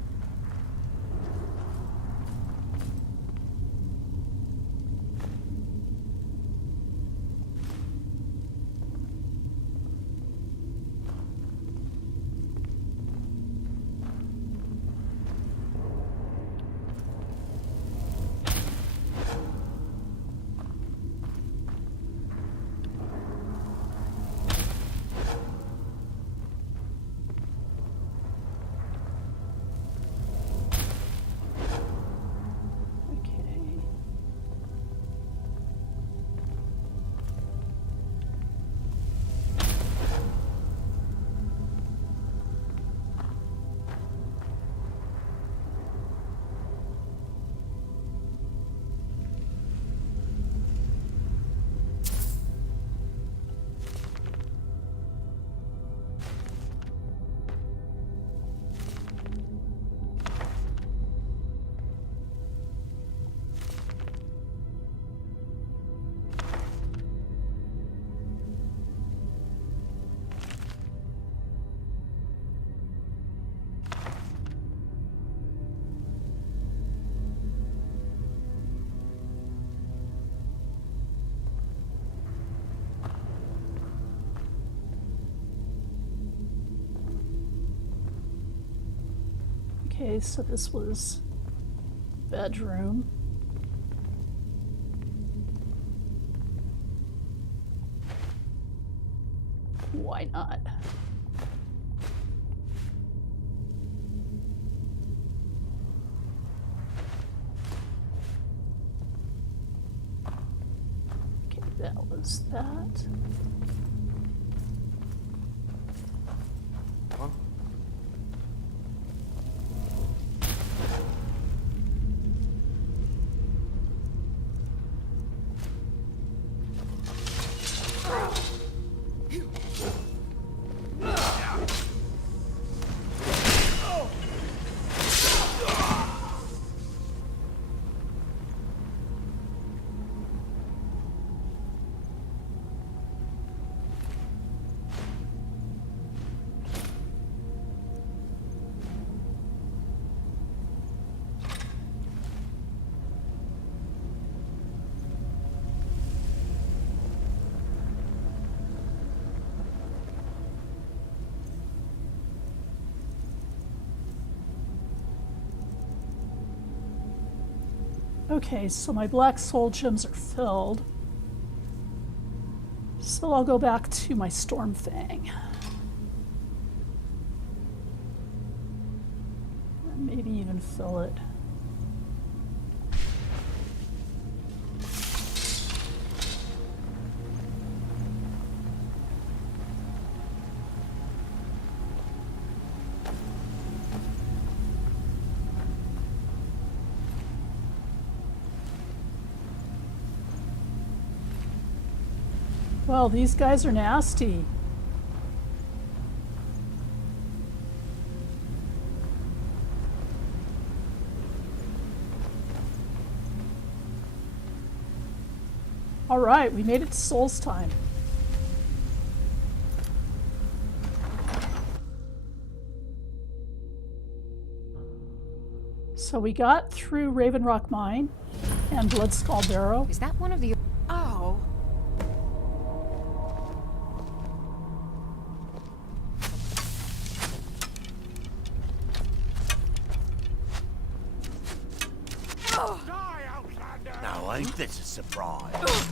Okay, so this was bedroom. Why not? Okay, that was that. Okay, so my black soul gems are filled. So I'll go back to my Storm Fang. And maybe even fill it. Well, these guys are nasty. All right, we made it to Solstheim. So we got through Ravenrock Mine and Bloodskal Barrow. Is that one of the... Oh. Now ain't this a surprise?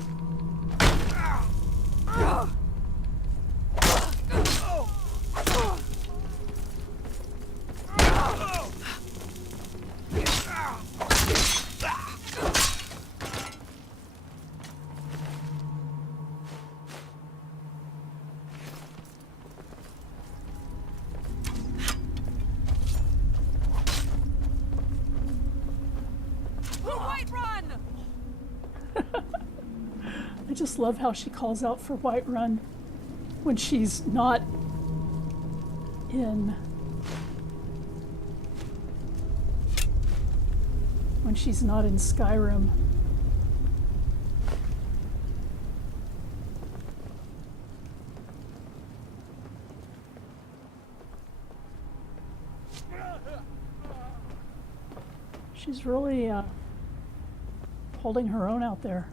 just love how she calls out for Whiterun when she's not in... when she's not in Skyrim. She's really holding her own out there.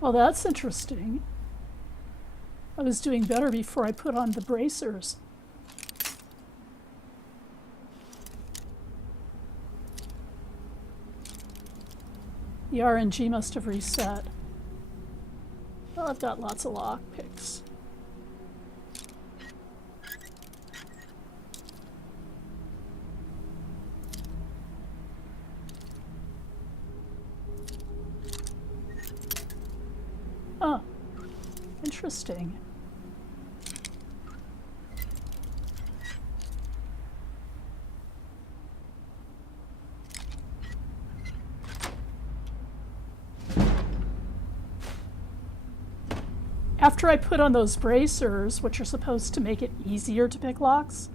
Well, that's interesting. I was doing better before I put on the bracers. The RNG must have reset. Well, I've got lots of lockpicks. Oh, interesting. After I put on those bracers, which are supposed to make it easier to pick locks,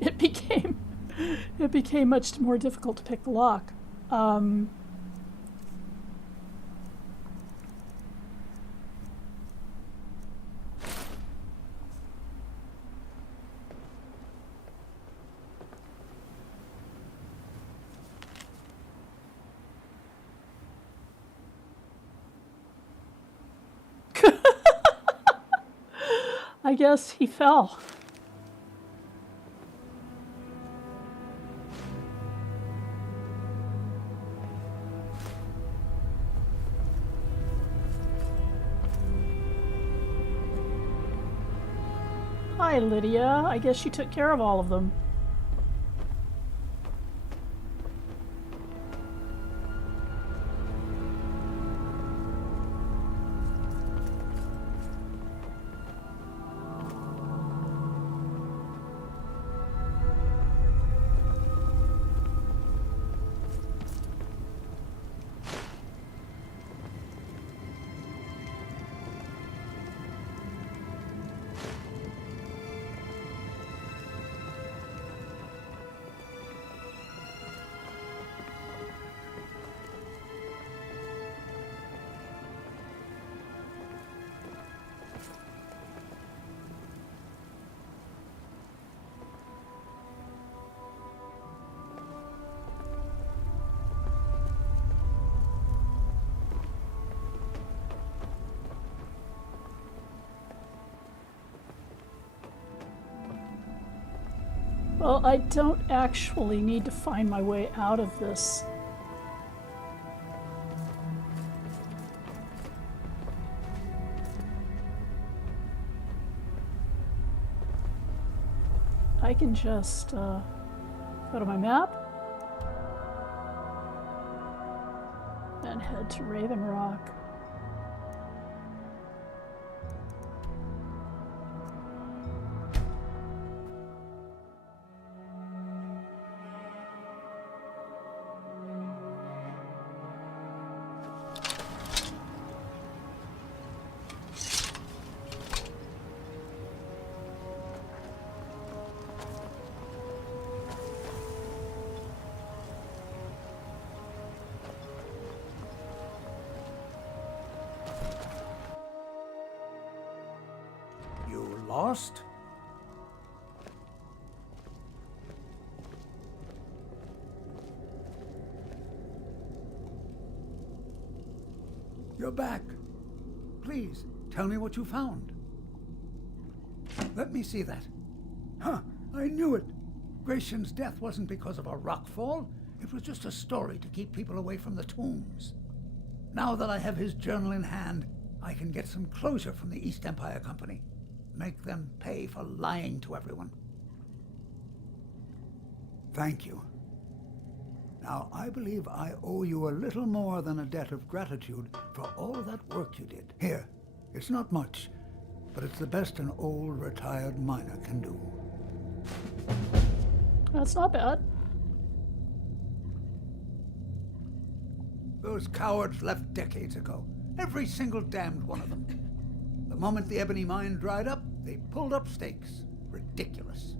it became much more difficult to pick the lock. I guess he fell. Hi, Lydia. I guess you took care of all of them. Well, I don't actually need to find my way out of this. I can just go to my map and head to Raven Rock. Lost? You're back. Please, tell me what you found. Let me see that. Huh, I knew it. Gratian's death wasn't because of a rockfall. It was just a story to keep people away from the tombs. Now that I have his journal in hand, I can get some closure from the East Empire Company. Make them pay for lying to everyone. Thank you. Now, I believe I owe you a little more than a debt of gratitude for all that work you did. Here, it's not much, but it's the best an old retired miner can do. That's not bad. Those cowards left decades ago. Every single damned one of them. The moment the Ebony Mine dried up, they pulled up stakes. Ridiculous.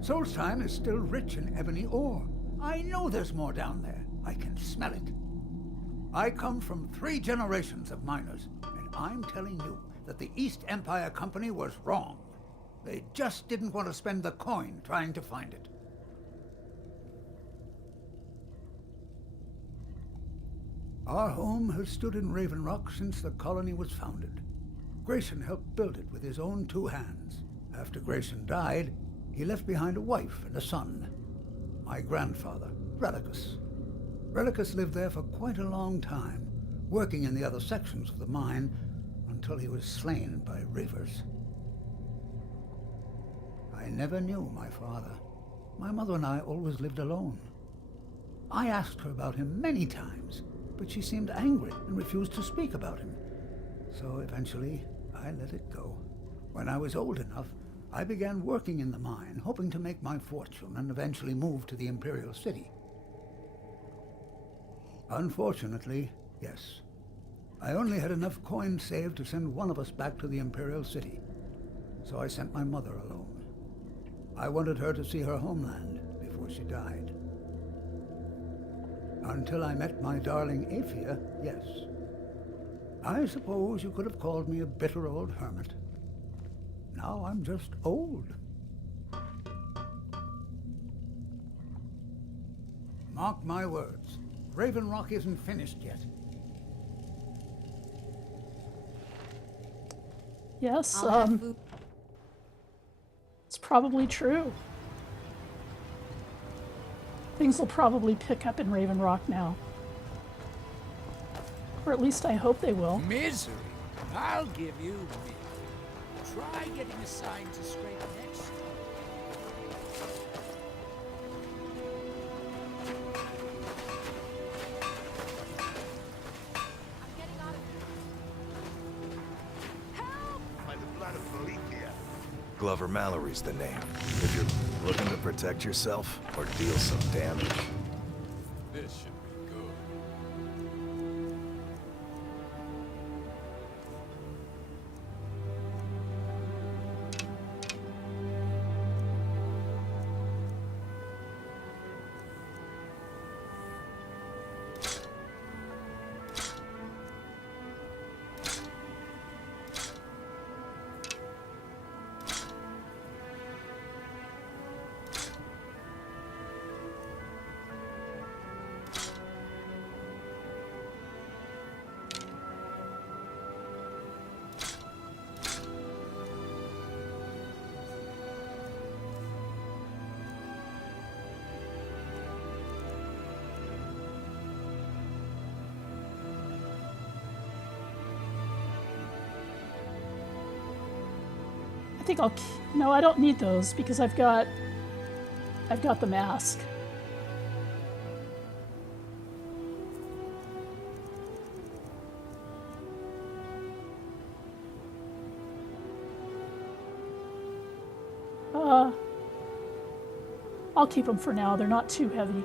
Solstheim is still rich in ebony ore. I know there's more down there. I can smell it. I come from 3 generations of miners, and I'm telling you that the East Empire Company was wrong. They just didn't want to spend the coin trying to find it. Our home has stood in Raven Rock since the colony was founded. Grayson helped build it with his own 2 hands. After Grayson died, he left behind a wife and a son. My grandfather, Relicus. Relicus lived there for quite a long time, working in the other sections of the mine until he was slain by reavers. I never knew my father. My mother and I always lived alone. I asked her about him many times, but she seemed angry and refused to speak about him. So eventually, I let it go. When I was old enough, I began working in the mine, hoping to make my fortune and eventually move to the Imperial City. Unfortunately, yes. I only had enough coin saved to send one of us back to the Imperial City. So I sent my mother alone. I wanted her to see her homeland before she died. Until I met my darling Aphia, yes. I suppose you could have called me a bitter old hermit. Now I'm just old. Mark my words. Raven Rock isn't finished yet. Yes, I'll have food. it's probably true. Things will probably pick up in Raven Rock now. Or at least I hope they will. Misery? I'll give you misery. Try getting assigned to scrape next time. I'm getting out of here. By the blood of Felicia. Glover Mallory's the name. If you're looking to protect yourself or deal some damage. This should be good. I think no, I don't need those because I've got the mask. I'll keep them for now. They're not too heavy.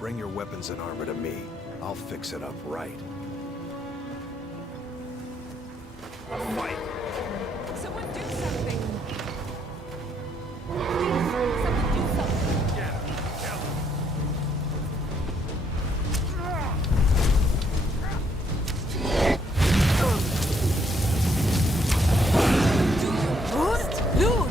Bring your weapons and armor to me. I'll fix it up right. A fight. Someone do something! Please, someone do something! Yeah, kill. Dude!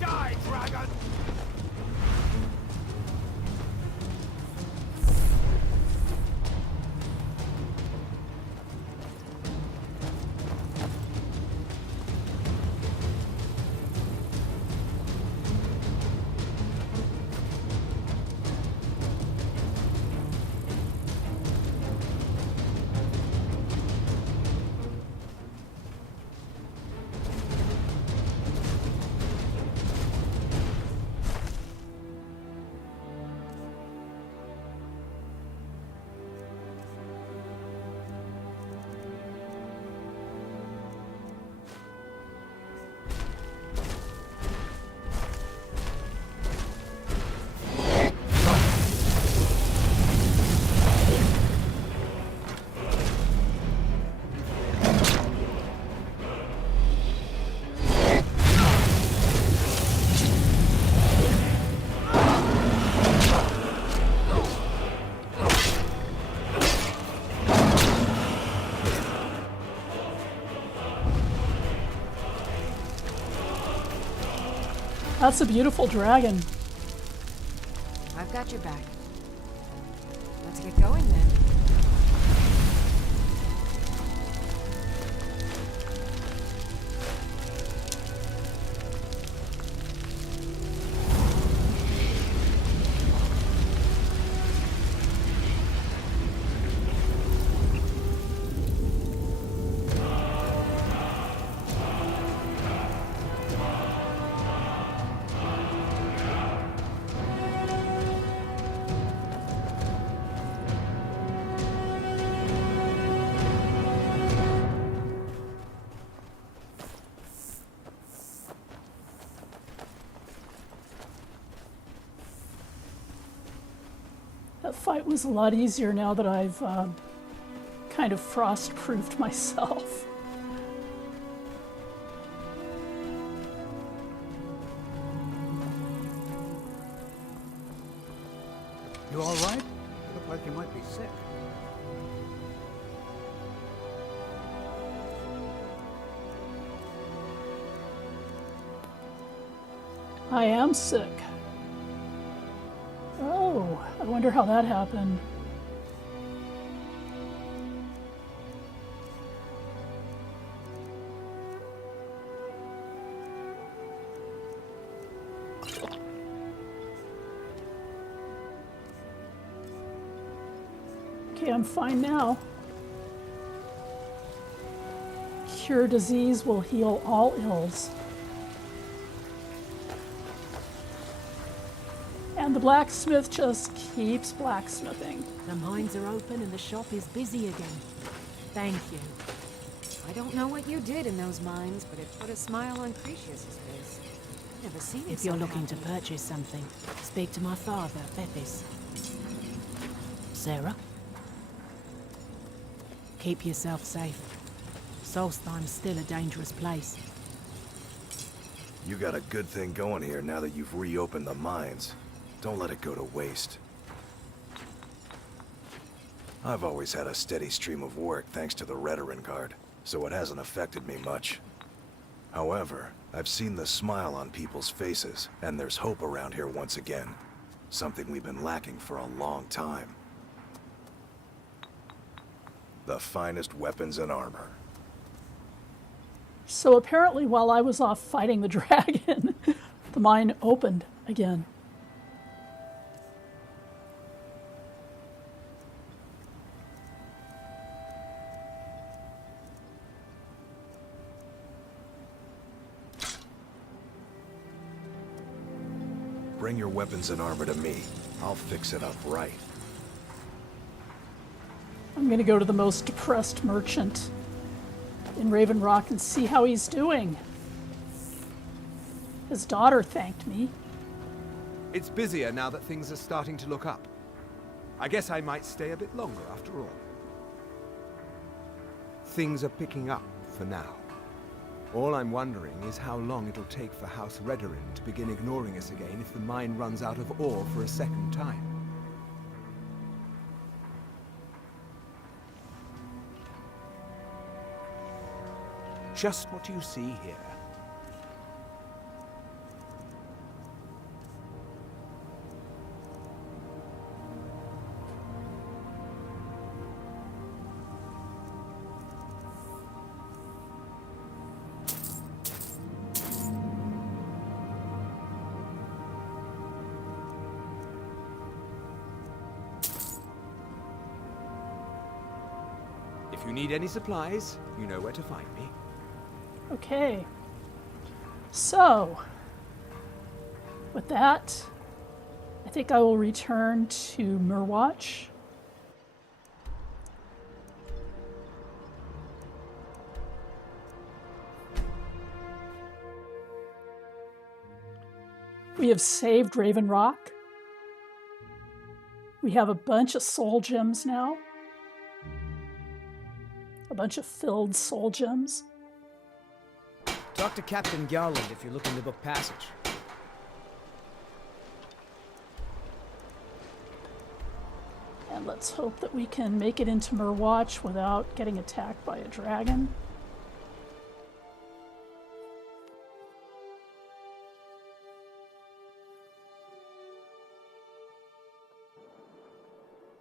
Die, dragon! That's a beautiful dragon. I've got your back. Let's get going then. That fight was a lot easier now that I've kind of frost-proofed myself. You all right? You look like you might be sick. I am sick. Oh, I wonder how that happened. Okay, I'm fine now. Cure disease will heal all ills. And the blacksmith just keeps blacksmithing. The mines are open and the shop is busy again. Thank you. I don't know what you did in those mines, but it put a smile on Cretius's face. I've never seen him If you're so looking to happy. purchase something, speak to my father, Bethis. Sarah? Keep yourself safe. Solstheim's still a dangerous place. You got a good thing going here now that you've reopened the mines. Don't let it go to waste. I've always had a steady stream of work thanks to the Veteran Guard, so it hasn't affected me much. However, I've seen the smile on people's faces, and there's hope around here once again. Something we've been lacking for a long time. The finest weapons and armor. So apparently while I was off fighting the dragon, the mine opened again. Bring your weapons and armor to me. I'll fix it up right. I'm gonna go to the most depressed merchant in Raven Rock and see how he's doing. His daughter thanked me. It's busier now that things are starting to look up. I guess I might stay a bit longer after all. Things are picking up for now. All I'm wondering is how long it'll take for House Redorin to begin ignoring us again if the mine runs out of ore for a second time. Just what you see here. If you need any supplies, you know where to find me. Okay. So, with that, I think I will return to Murwatch. We have saved Raven Rock. We have a bunch of soul gems now. A bunch of filled soul gems. Talk to Captain Garland if you're looking to book passage. And let's hope that we can make it into Murwatch without getting attacked by a dragon.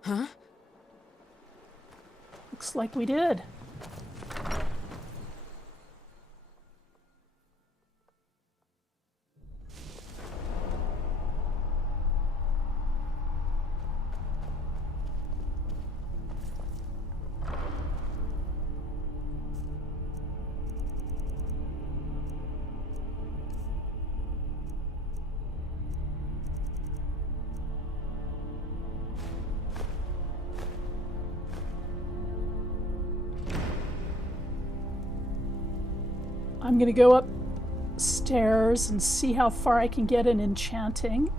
Huh? Looks like we did. I'm going to go upstairs and see how far I can get in enchanting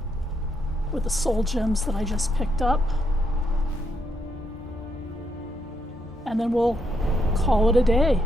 with the soul gems that I just picked up. And then we'll call it a day.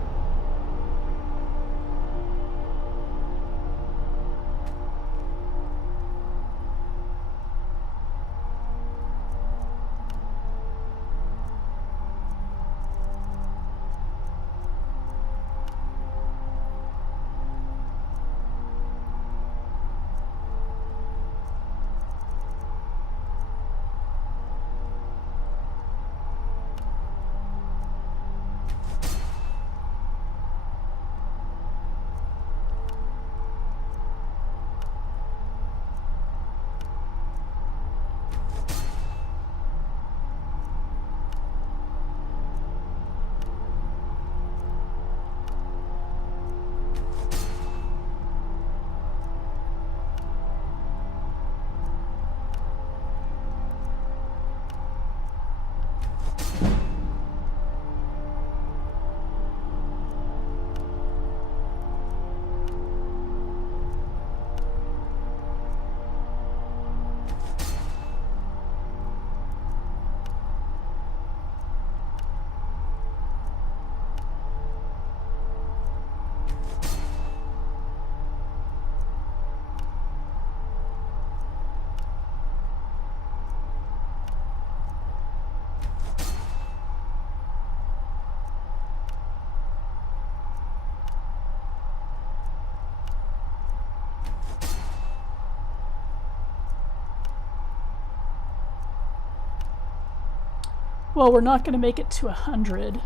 Well, we're not going to make it to 100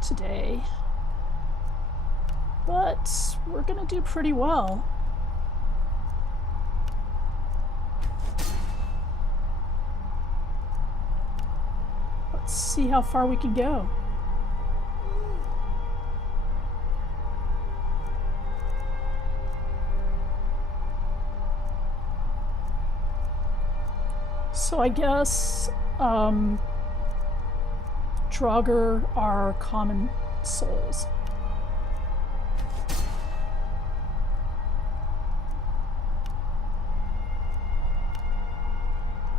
today, but we're going to do pretty well. Let's see how far we can go. So I guess Draugr are common souls.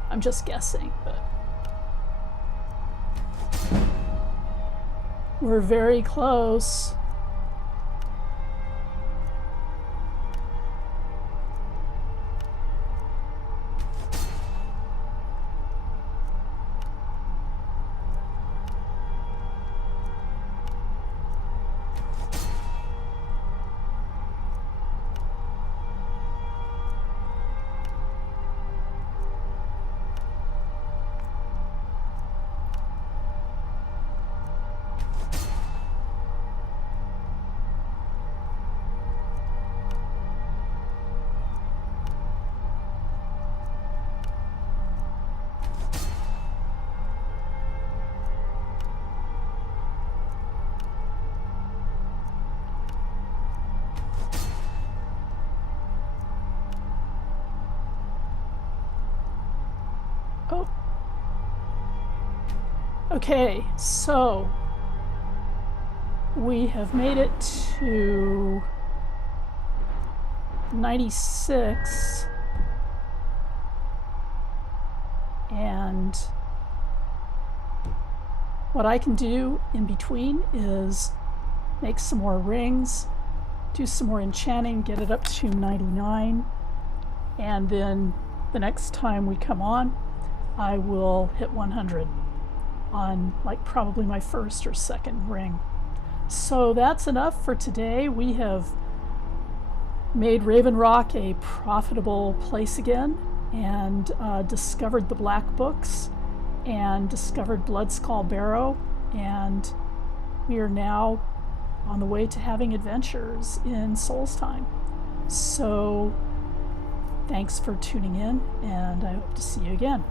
I'm just guessing, but we're very close. Oh. Okay, so we have made it to 96, and what I can do in between is make some more rings, do some more enchanting, get it up to 99, and then the next time we come on, I will hit 100 on like probably my first or second ring. So that's enough for today. We have made Raven Rock a profitable place again, and discovered the Black Books, and discovered Bloodskal Barrow, and we are now on the way to having adventures in Solstheim. So thanks for tuning in, and I hope to see you again.